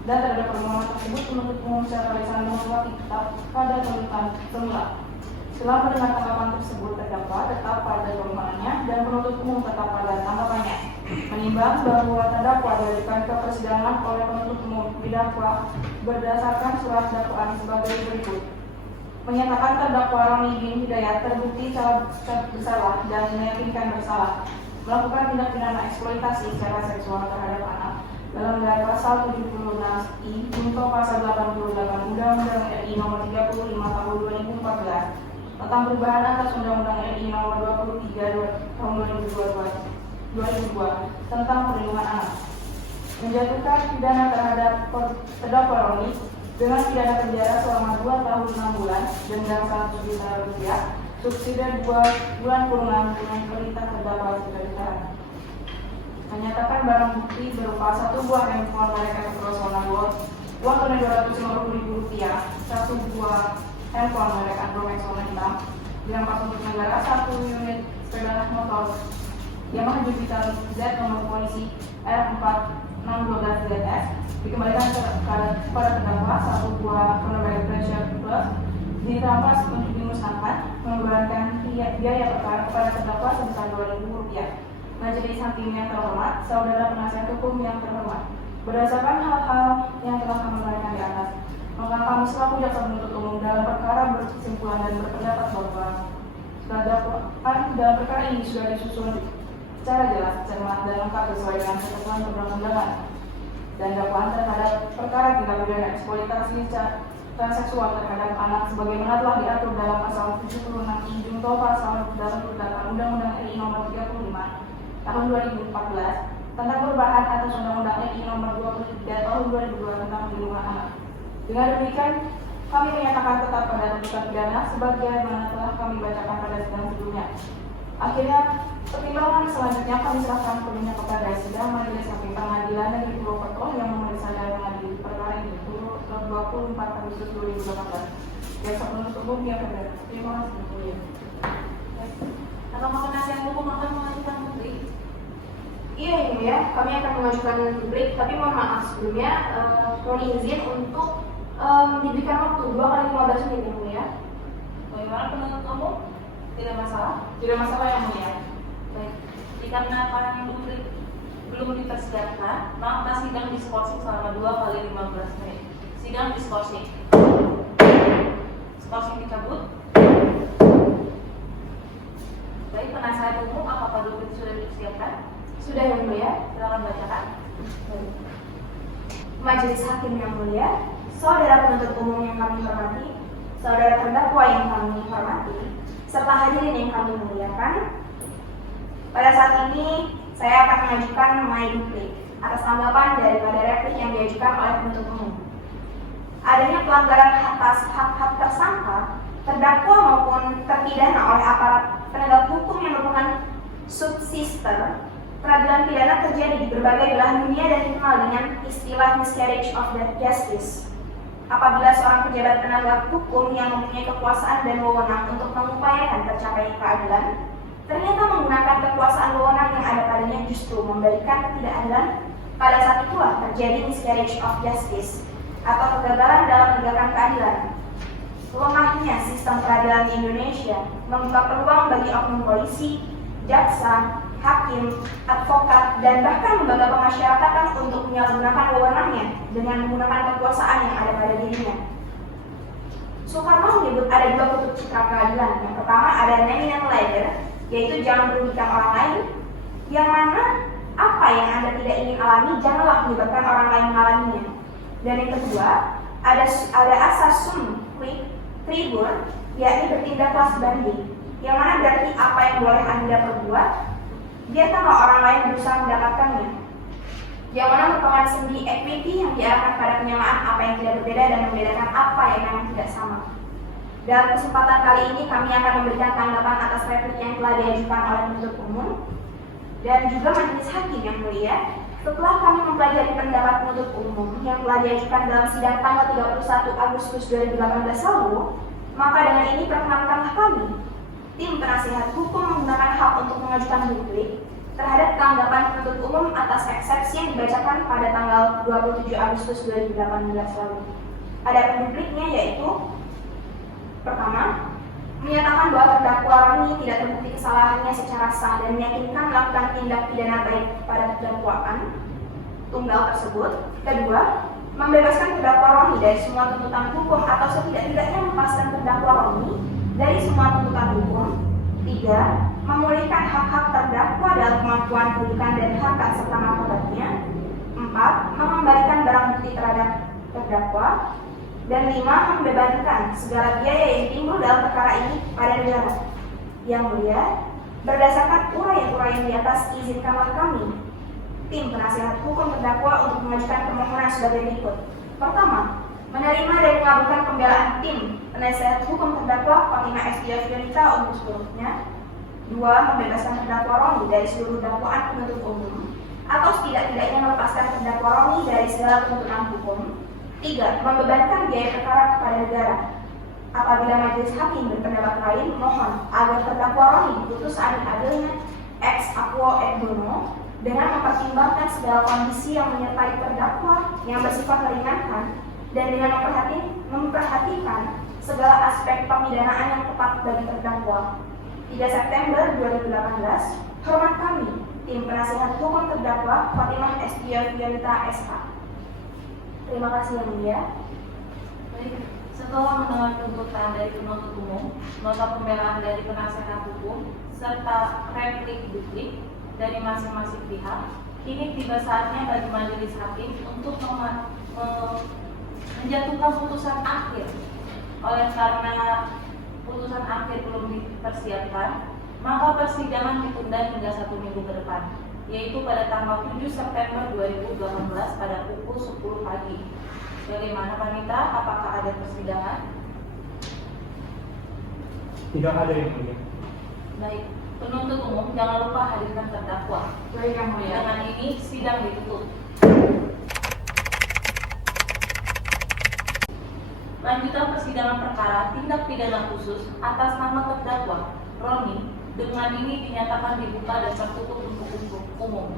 dan terhadap permohonan tersebut penuntut umum secara lisan menolak tetap pada tuntutan semula. Setelah mendengar tanggapan tersebut, terdakwa tetap pada permohonannya dan penuntut umum tetap pada tanggapannya. Menimbang bahwa terdakwa diajukan ke persidangan oleh penuntut umum didakwa berdasarkan surat dakwaan sebagai berikut. Menyatakan terdakwa Roni bin Hidayat terbukti bersalah dan meyakinkan bersalah melakukan tindak pidana eksploitasi secara seksual terhadap anak dalam Undang Pasal 76I junto Pasal 88 Undang-Undang RI Nomor 35 Tahun 2014 tentang perubahan atas Undang-Undang RI Nomor 23 Tahun 2002 tentang perlindungan anak, menjatuhkan pidana terhadap terdakwa Roni dengan pidana penjara selama 2 tahun 6 bulan, denda 100 juta rupiah, subsidi 2 bulan kurungan dengan perintah terdakwa sudah ditahan. Menyatakan barang bukti berupa 1 buah handphone merek Microsoft Gold, uang tunai Rp250.000, 1 buah handphone merek Android warna hitam, dirampas untuk negara, 1 unit sepeda motor Yamaha Jupiter Z nomor polisi R4612ZS dikembalikan kepada terdakwa, 1 buah Chronometer Pressure Plus dirampas untuk dimusnahkan, membebankan biaya perkara kepada terdakwa sebesar Rp2.000. Majelis Hakim yang terhormat, saudara penasihat hukum yang terhormat, berdasarkan hal-hal yang telah kami uraikan di atas, maka kami selaku jaksa penuntut umum dalam perkara berkesimpulan dan berpendapat bahwa dakwaan dalam perkara ini sudah disusun secara jelas, cermat, dan lengkap sesuai dengan ketentuan perundang-undangan, dan dakwaan terhadap perkara tindak pidana eksploitasi secara seksual terhadap anak sebagaimana telah diatur dalam Pasal 76I junto Pasal 88 Undang-Undang RI Nomor 35 Tahun 2014 tentang perubahan atas Undang-Undang RI Nomor 23 Tahun 2002 tentang perlindungan anak. Dengan demikian, kami menyatakan tetap pada tuntutan pidana sebagaimana telah kami bacakan pada sidang sebelumnya. Akhirnya, pertimbangan selanjutnya kami serahkan penuhnya kepada sidang Majelis Hakim Pengadilan Negeri Purwokerto yang memeriksa dan mengadili perkara ini 24 Agustus 2018. Jaksa penuntut umum yang berbeda. Terima kasih. Kalau mau penasihat hukum akan mengajukan publik. Iya ini ya, kami akan mengajukan publik, tapi mohon maaf sebelumnya mohon izin untuk diberikan waktu 2 kali 15 menit yang mulia. Bagaimana penuntut umum? Tidak masalah. Tidak masalah yang mulia. Baik. Dikarenakan publik belum dipersiapkan, maka sidang diskorsing selama 2 kali 15 menit. Sidang diskorsing. Skorsing dicabut. Baik, penasihat umum apakah publik sudah disiapkan? Sudah yang mulia. Silakan bacakan. Majelis Hakim yang mulia, saudara penuntut umum yang kami hormati, saudara terdakwa yang kami hormati, serta hadirin yang kami muliakan. Pada saat ini saya akan mengajukan my duplik atas tanggapan daripada replik yang diajukan oleh penuntut umum. Adanya pelanggaran atas hak-hak tersangka, terdakwa maupun terpidana oleh aparat penegak hukum yang merupakan subsister peradilan pidana terjadi di berbagai belahan dunia dan dikenal dengan istilah miscarriage of justice. Apabila seorang pejabat penegak hukum yang mempunyai kekuasaan dan wewenang untuk mengupayakan tercapainya keadilan, ternyata menggunakan kekuasaan wewenang yang ada padanya justru memberikan ketidakadilan, pada saat itulah terjadi miscarriage of justice atau kegagalan dalam menegakkan keadilan. Lemahnya sistem peradilan di Indonesia membuka peluang bagi oknum polisi, jaksa, hakim, advokat, dan bahkan lembaga pemasyarakatan untuk menyalahgunakan wewenangnya dengan menggunakan kekuasaan yang ada pada dirinya. Soekarno menyebut ada 2 kutub citra keadilan. Yang pertama ada nominal ladder, yaitu jangan merugikan orang lain, yang mana apa yang Anda tidak ingin alami janganlah menyebabkan orang lain mengalaminya. Dan yang kedua ada asas sum quid tribur, yakni bertindak kelas banding, yang mana berarti apa yang boleh Anda perbuat, biarkanlah orang lain berusaha mendapatkannya. Yang mana merupakan sendi equity yang diarahkan pada penyamaan apa yang tidak berbeda dan membedakan apa yang memang tidak sama. Dalam kesempatan kali ini kami akan memberikan tanggapan atas replik yang telah diajukan oleh penuntut umum dan juga majelis hakim yang mulia. Setelah kami mempelajari pendapat penuntut umum yang telah diajukan dalam sidang tanggal 31 Agustus 2018 lalu, maka dengan ini perkenankanlah kami, tim penasihat hukum, menggunakan hak untuk mengajukan duplik terhadap tanggapan penuntut umum atas eksepsi yang dibacakan pada tanggal 27 Agustus 2018 lalu. Ada dupliknya yaitu pertama, menyatakan bahwa terdakwa Roni tidak terbukti kesalahannya secara sah dan meyakinkan melakukan tindak pidana baik pada dakwaan tunggal tersebut. Kedua, membebaskan terdakwa Roni dari semua tuntutan hukum atau setidak-tidaknya melepaskan terdakwa Roni dari semua tuntutan hukum. Tiga, memulihkan hak-hak terdakwa dalam kemampuan kedudukan dan harkat serta martabatnya. Empat, mengembalikan barang bukti terhadap terdakwa. Dan lima, membebankan segala biaya yang timbul dalam perkara ini pada negara. Yang mulia, berdasarkan uraian-uraian di atas, izinkanlah kami, tim penasihat hukum terdakwa, untuk mengajukan permohonan sebagai berikut. Pertama, menerima dan mengabulkan pembelaan tim penasihat hukum terdakwa Fatimah S. Fiorita untuk seluruhnya. Dua, membebaskan terdakwa Roni dari seluruh dakwaan penuntut umum atau setidak-tidaknya melepaskan terdakwa Roni dari segala tuntutan hukum. Tiga, membebankan biaya perkara kepada negara. Apabila majelis hakim berpendapat lain, mohon agar terdakwa Roni diputus seadil-adilnya ex aequo et bono dengan mempertimbangkan segala kondisi yang menyertai terdakwa yang bersifat meringankan dan dengan memperhatikan segala aspek pemidanaan yang tepat bagi terdakwa. 3 September 2018, hormat kami, tim penasihat hukum terdakwa Fatimah S. Fiorita SH. Terima kasih yang mulia. Baik, setelah mendengar tuntutan dari penuntut umum, nota pembelaan dari penasihat hukum, serta replik duplik dari masing-masing pihak, kini tiba saatnya bagi majelis hakim untuk menjatuhkan putusan akhir. Oleh karena putusan akhir belum dipersiapkan, maka persidangan ditunda hingga 1 minggu ke depan, yaitu pada tanggal 7 September 2018 pada pukul 10 pagi. Bagaimana Panitra? Apakah ada persidangan? Tidak ada yang mulia. Baik, penuntut umum jangan lupa hadirkan terdakwa. Baik yang mulia. Dengan ini sidang ditutup. Lanjutan persidangan perkara tindak pidana khusus atas nama terdakwa Roni dengan ini dinyatakan dibuka dan tertutup untuk umum.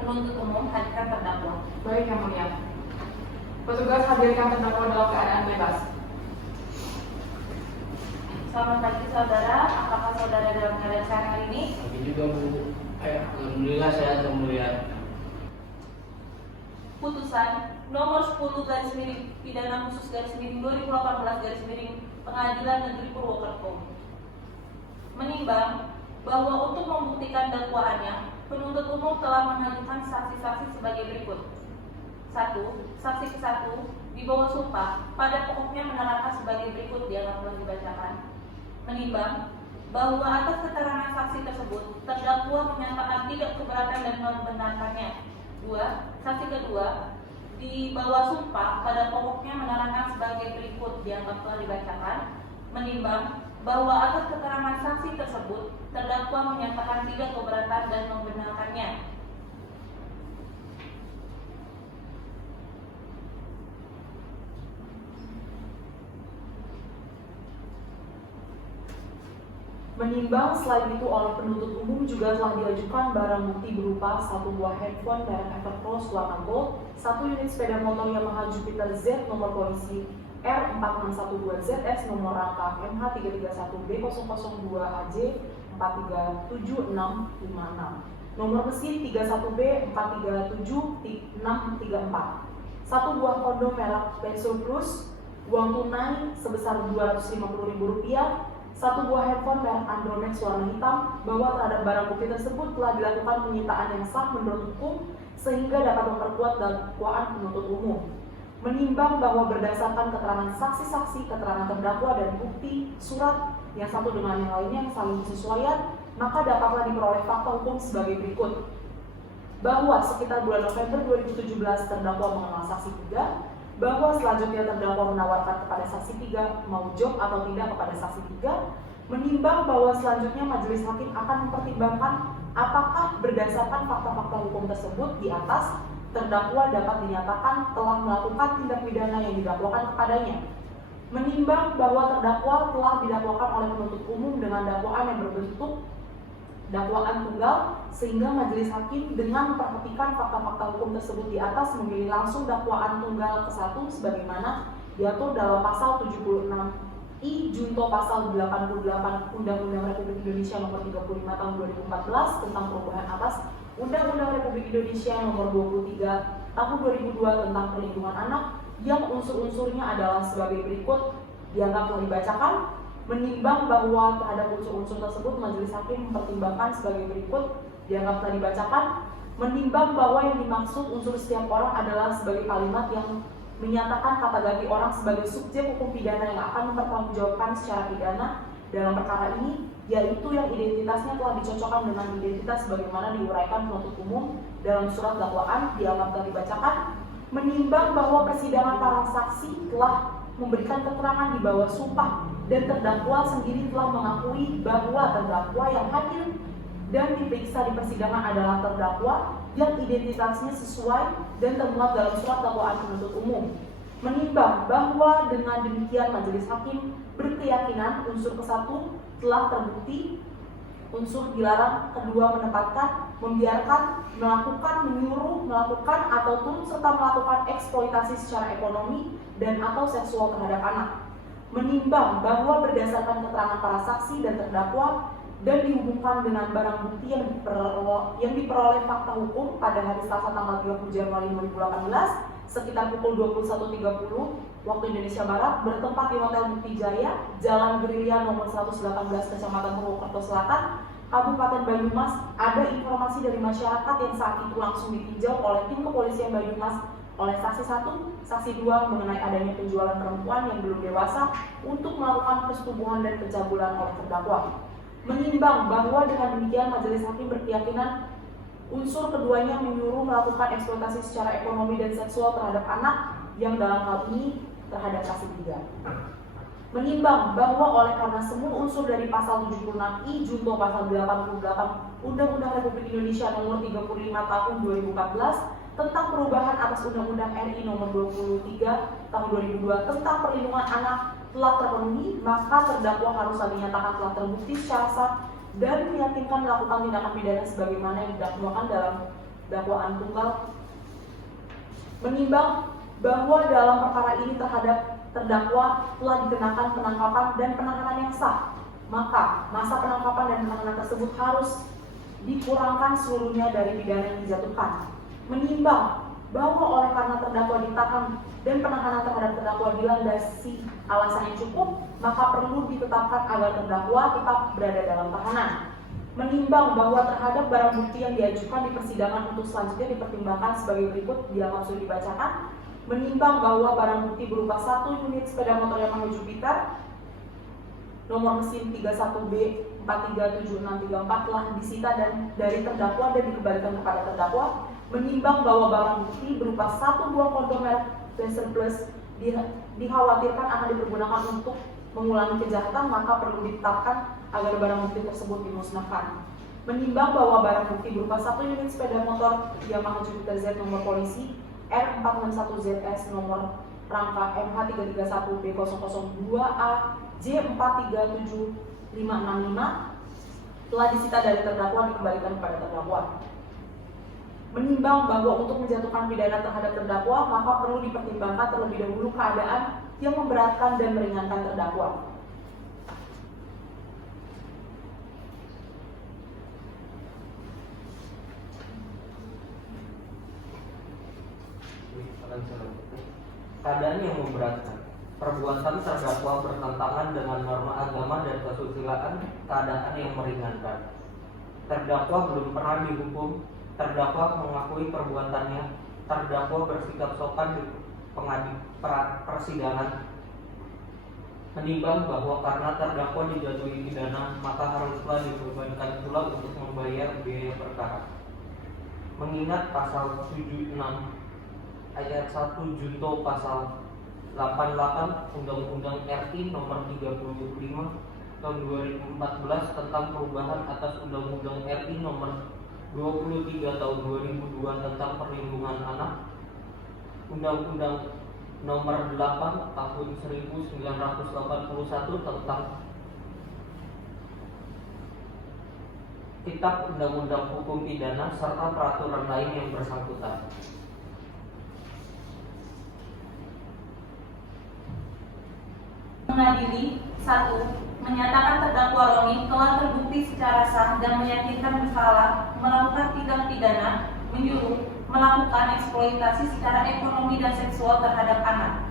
Penuntut umum hadirkan terdakwa. Baik yang mulia. Petugas hadirkan terdakwa dalam keadaan bebas. Selamat pagi saudara, apakah saudara dalam keadaan sehat hari ini? Tapi juga Bu, alhamdulillah sehat yang mulia. Putusan nomor 10 garis miring pidana khusus garis miring 2018 garis miring Pengadilan Negeri Purwokerto menimbang bahwa untuk membuktikan dakwaannya, penuntut umum telah mengajukan saksi-saksi sebagai berikut. 1. Saksi ke-1 di bawah sumpah pada pokoknya menerangkan sebagai berikut dianggap telah dibacakan. Menimbang bahwa atas keterangan saksi tersebut terdakwa menyatakan tidak keberatan dan membenarkannya. 2. Saksi kedua di bawah sumpah pada pokoknya menerangkan sebagai berikut dianggap telah dibacakan. Menimbang bahwa atas keterangan saksi tersebut terdakwa menyatakan tidak keberatan dan membenarkannya. Menimbang selain itu oleh penuntut umum juga telah diajukan barang bukti berupa 1 buah handphone merek Evercross warna gold, 1 unit sepeda motor Yamaha Jupiter Z nomor polisi R4612ZS nomor rangka MH331B002AJ 4376656, nomor mesin 31B4376634, 1 buah kondom merek Pencil Plus, uang tunai sebesar Rp250.000, 1 buah handphone merek Andromex warna hitam, bahwa terhadap barang bukti tersebut telah dilakukan penyitaan yang sah menurut hukum sehingga dapat memperkuat dakwaan penuntut umum. Menimbang bahwa berdasarkan keterangan saksi-saksi, keterangan terdakwa dan bukti surat yang satu dengan yang lainnya yang saling bersesuaian, maka dapatlah diperoleh fakta hukum sebagai berikut. Bahwa sekitar bulan November 2017 terdakwa mengenal saksi 3, bahwa selanjutnya terdakwa menawarkan kepada saksi 3 mau job atau tidak kepada saksi 3, menimbang bahwa selanjutnya majelis hakim akan mempertimbangkan apakah berdasarkan fakta-fakta hukum tersebut di atas terdakwa dapat dinyatakan telah melakukan tindak pidana yang didakwakan kepadanya. Menimbang bahwa terdakwa telah didakwakan oleh penuntut umum dengan dakwaan yang berbentuk dakwaan tunggal, sehingga majelis hakim dengan memperhatikan fakta-fakta hukum tersebut di atas memilih langsung dakwaan tunggal ke-1 sebagaimana diatur dalam pasal 76I junto pasal 88 Undang-Undang Republik Indonesia Nomor 35 Tahun 2014 tentang perubahan atas Undang-Undang Republik Indonesia Nomor 23 Tahun 2002 tentang perlindungan anak yang unsur-unsurnya adalah sebagai berikut. Dianggap telah dibacakan. Menimbang bahwa terhadap unsur-unsur tersebut majelis hakim mempertimbangkan sebagai berikut. Dianggap telah dibacakan. Menimbang bahwa yang dimaksud unsur setiap orang adalah sebagai kalimat yang menyatakan kategori orang sebagai subjek hukum pidana yang akan mempertanggungjawabkan secara pidana dalam perkara ini, yaitu yang identitasnya telah dicocokkan dengan identitas sebagaimana diuraikan penuntut umum dalam surat dakwaan. Dianggap telah dibacakan. Menimbang bahwa persidangan para saksi telah memberikan keterangan di bawah sumpah dan terdakwa sendiri telah mengakui bahwa terdakwa yang hadir dan diperiksa di persidangan adalah terdakwa yang identitasnya sesuai dan termuat dalam surat dakwaan penuntut umum. Menimbang bahwa dengan demikian majelis hakim berkeyakinan unsur ke-1 telah terbukti, unsur dilarang kedua menempatkan, membiarkan, melakukan, menyuruh, melakukan atau turut serta melakukan eksploitasi secara ekonomi dan atau seksual terhadap anak. Menimbang bahwa berdasarkan keterangan para saksi dan terdakwa dan dihubungkan dengan barang bukti yang diperoleh fakta hukum pada hari Selasa tanggal 30 Januari 2018 sekitar pukul 21.30 waktu Indonesia Barat bertempat di Hotel Bukti Jaya, Jalan Gerilya nomor 118 Kecamatan Purwokerto Selatan, Kabupaten Banyumas. Ada informasi dari masyarakat yang saat itu langsung ditinjau oleh tim kepolisian Banyumas oleh saksi 1, saksi 2 mengenai adanya penjualan perempuan yang belum dewasa untuk melakukan persetubuhan dan pencabulan oleh terdakwa. Menimbang bahwa dengan demikian majelis hakim berkeyakinan unsur keduanya menyuruh melakukan eksploitasi secara ekonomi dan seksual terhadap anak yang dalam hal ini terhadap saksi 3. Menimbang bahwa oleh karena semua unsur dari pasal 76I junto pasal 88 Undang-Undang Republik Indonesia Nomor 35 Tahun 2014 tentang perubahan atas Undang-Undang RI Nomor 23 Tahun 2002 tentang perlindungan anak telah terpenuhi, maka terdakwa haruslah dinyatakan telah terbukti secara sah dan meyakinkan melakukan tindakan pidana sebagaimana yang didakwakan dalam dakwaan tunggal. Menimbang bahwa dalam perkara ini terhadap terdakwa telah dikenakan penangkapan dan penahanan yang sah, maka masa penangkapan dan penahanan tersebut harus dikurangkan seluruhnya dari pidana yang dijatuhkan. Menimbang bahwa oleh karena terdakwa ditahan dan penahanan terhadap terdakwa dilandasi alasan yang cukup, maka perlu ditetapkan agar terdakwa tetap berada dalam tahanan. Menimbang bahwa terhadap barang bukti yang diajukan di persidangan untuk selanjutnya dipertimbangkan sebagai berikut, dianggap sudah dibacakan. Menimbang bahwa barang bukti berupa 1 unit sepeda motor Yamaha Jupiter nomor mesin 31B 437634 telah disita dan dari terdakwa dan dikembalikan kepada terdakwa. Menimbang bahwa barang bukti berupa 1 buah kondom merek Blazer Plus dikhawatirkan akan dipergunakan untuk mengulangi kejahatan, maka perlu ditetapkan agar barang bukti tersebut dimusnahkan. Menimbang bahwa barang bukti berupa 1 unit sepeda motor Yamaha Jupiter Z nomor polisi R461ZS nomor rangka MH331B002A J437565 telah disita dari terdakwa dikembalikan kepada terdakwa. Menimbang bahwa untuk menjatuhkan pidana terhadap terdakwa, maka perlu dipertimbangkan terlebih dahulu keadaan yang memberatkan dan meringankan terdakwa. Keadaan yang memberatkan. Perbuatan terdakwa bertentangan dengan norma agama dan kesusilaan. Keadaan yang meringankan. Terdakwa belum pernah dihukum. Terdakwa mengakui perbuatannya. Terdakwa bersikap sopan di persidangan. Menimbang bahwa karena terdakwa dijatuhi pidana, maka haruslah dibebankan pula untuk membayar biaya perkara. Mengingat pasal 76 ayat 1 junto pasal 88 Undang-Undang RI Nomor 35 Tahun 2014 tentang perubahan atas Undang-Undang RI Nomor 23 Tahun 2002 tentang perlindungan anak, Undang-Undang Nomor 8 Tahun 1981 tentang Kitab Undang-Undang Hukum Pidana serta peraturan lain yang bersangkutan. mengadili 1. Menyatakan terdakwa Roni telah terbukti secara sah dan meyakinkan bersalah melakukan tindak pidana menyuruh melakukan eksploitasi secara ekonomi dan seksual terhadap anak.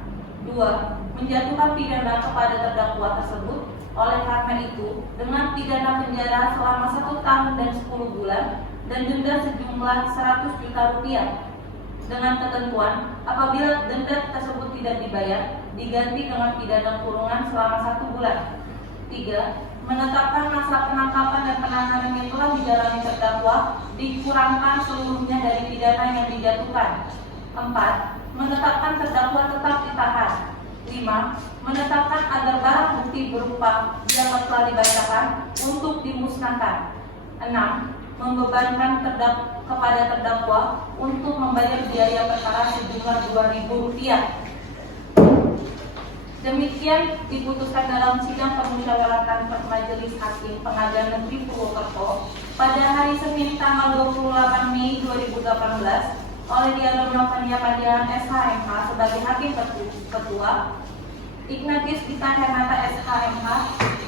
2. Menjatuhkan pidana kepada terdakwa tersebut. Oleh karena itu, dengan pidana penjara selama 1 tahun dan 10 bulan dan denda sejumlah 100 juta rupiah. Dengan ketentuan, apabila denda tersebut tidak dibayar, diganti dengan pidana kurungan selama 1 bulan. 3. Menetapkan masa penangkapan dan penahanan yang telah dijalani terdakwa dikurangkan seluruhnya dari pidana yang dijatuhkan. 4. Menetapkan terdakwa tetap ditahan. 5. Menetapkan agar barang bukti berupa yang telah dibacakan untuk dimusnahkan. 6. Membebankan kepada terdakwa untuk membayar biaya perkara sejumlah Rp2.000. Demikian diputuskan dalam sidang permusyawaratan Majelis Hakim Pengadilan Negeri Purwokerto pada hari Senin tanggal 28 Mei 2018 oleh Diana Novania Padian SHMH sebagai Hakim Ketua, Ignatius Gita Hernata SHMH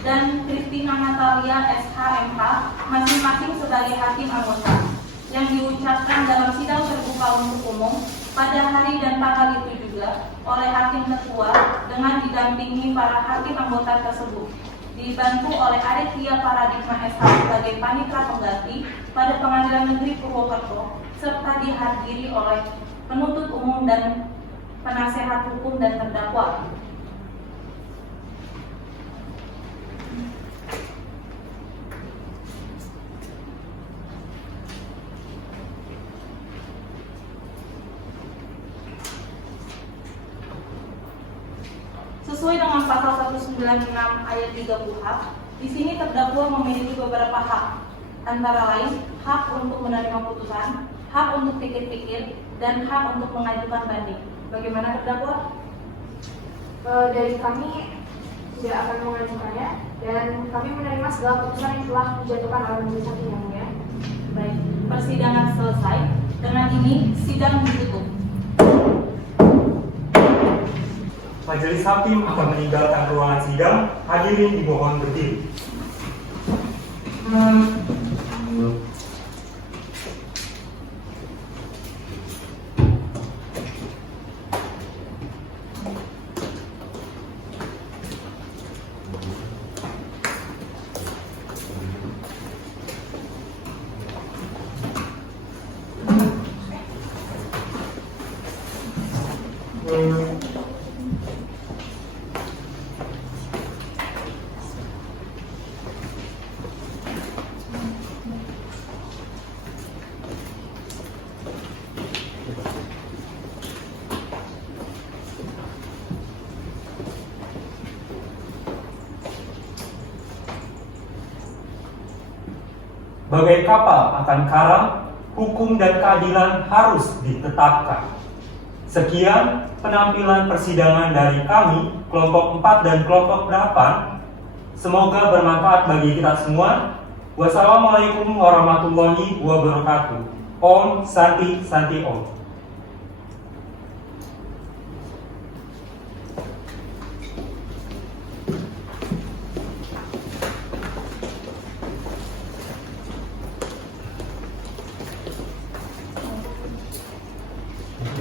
dan Kristina Natalia SHMH masing-masing sebagai Hakim Anggota, yang diucapkan dalam sidang terbuka untuk umum pada hari dan tanggal itu juga oleh Hakim Ketua dengan didampingi para Hakim anggota tersebut, dibantu oleh Aditya Paradigma SH sebagai Panitra Pengganti pada Pengadilan Negeri Purwokerto, serta dihadiri oleh penuntut umum dan penasehat hukum dan terdakwa. Sesuai dengan pasal 196 ayat 3 KUHP, di sini terdakwa memiliki beberapa hak, antara lain hak untuk menerima putusan, hak untuk pikir-pikir, dan hak untuk mengajukan banding. Bagaimana terdakwa? Dari kami tidak akan mengajukannya dan kami menerima segala putusan yang telah dijatuhkan oleh majelis hakim yang mulia. Baik, persidangan selesai. Dengan ini sidang ditutup. Majelis Hakim akan meninggalkan ruangan sidang. Hadirin dimohon berdiri. Bagai kapal akan karam, hukum dan keadilan harus ditetapkan. Sekian penampilan persidangan dari kami, kelompok 4 dan kelompok 8. Semoga bermanfaat bagi kita semua. Wassalamualaikum warahmatullahi wabarakatuh. Om Santi Santi Om.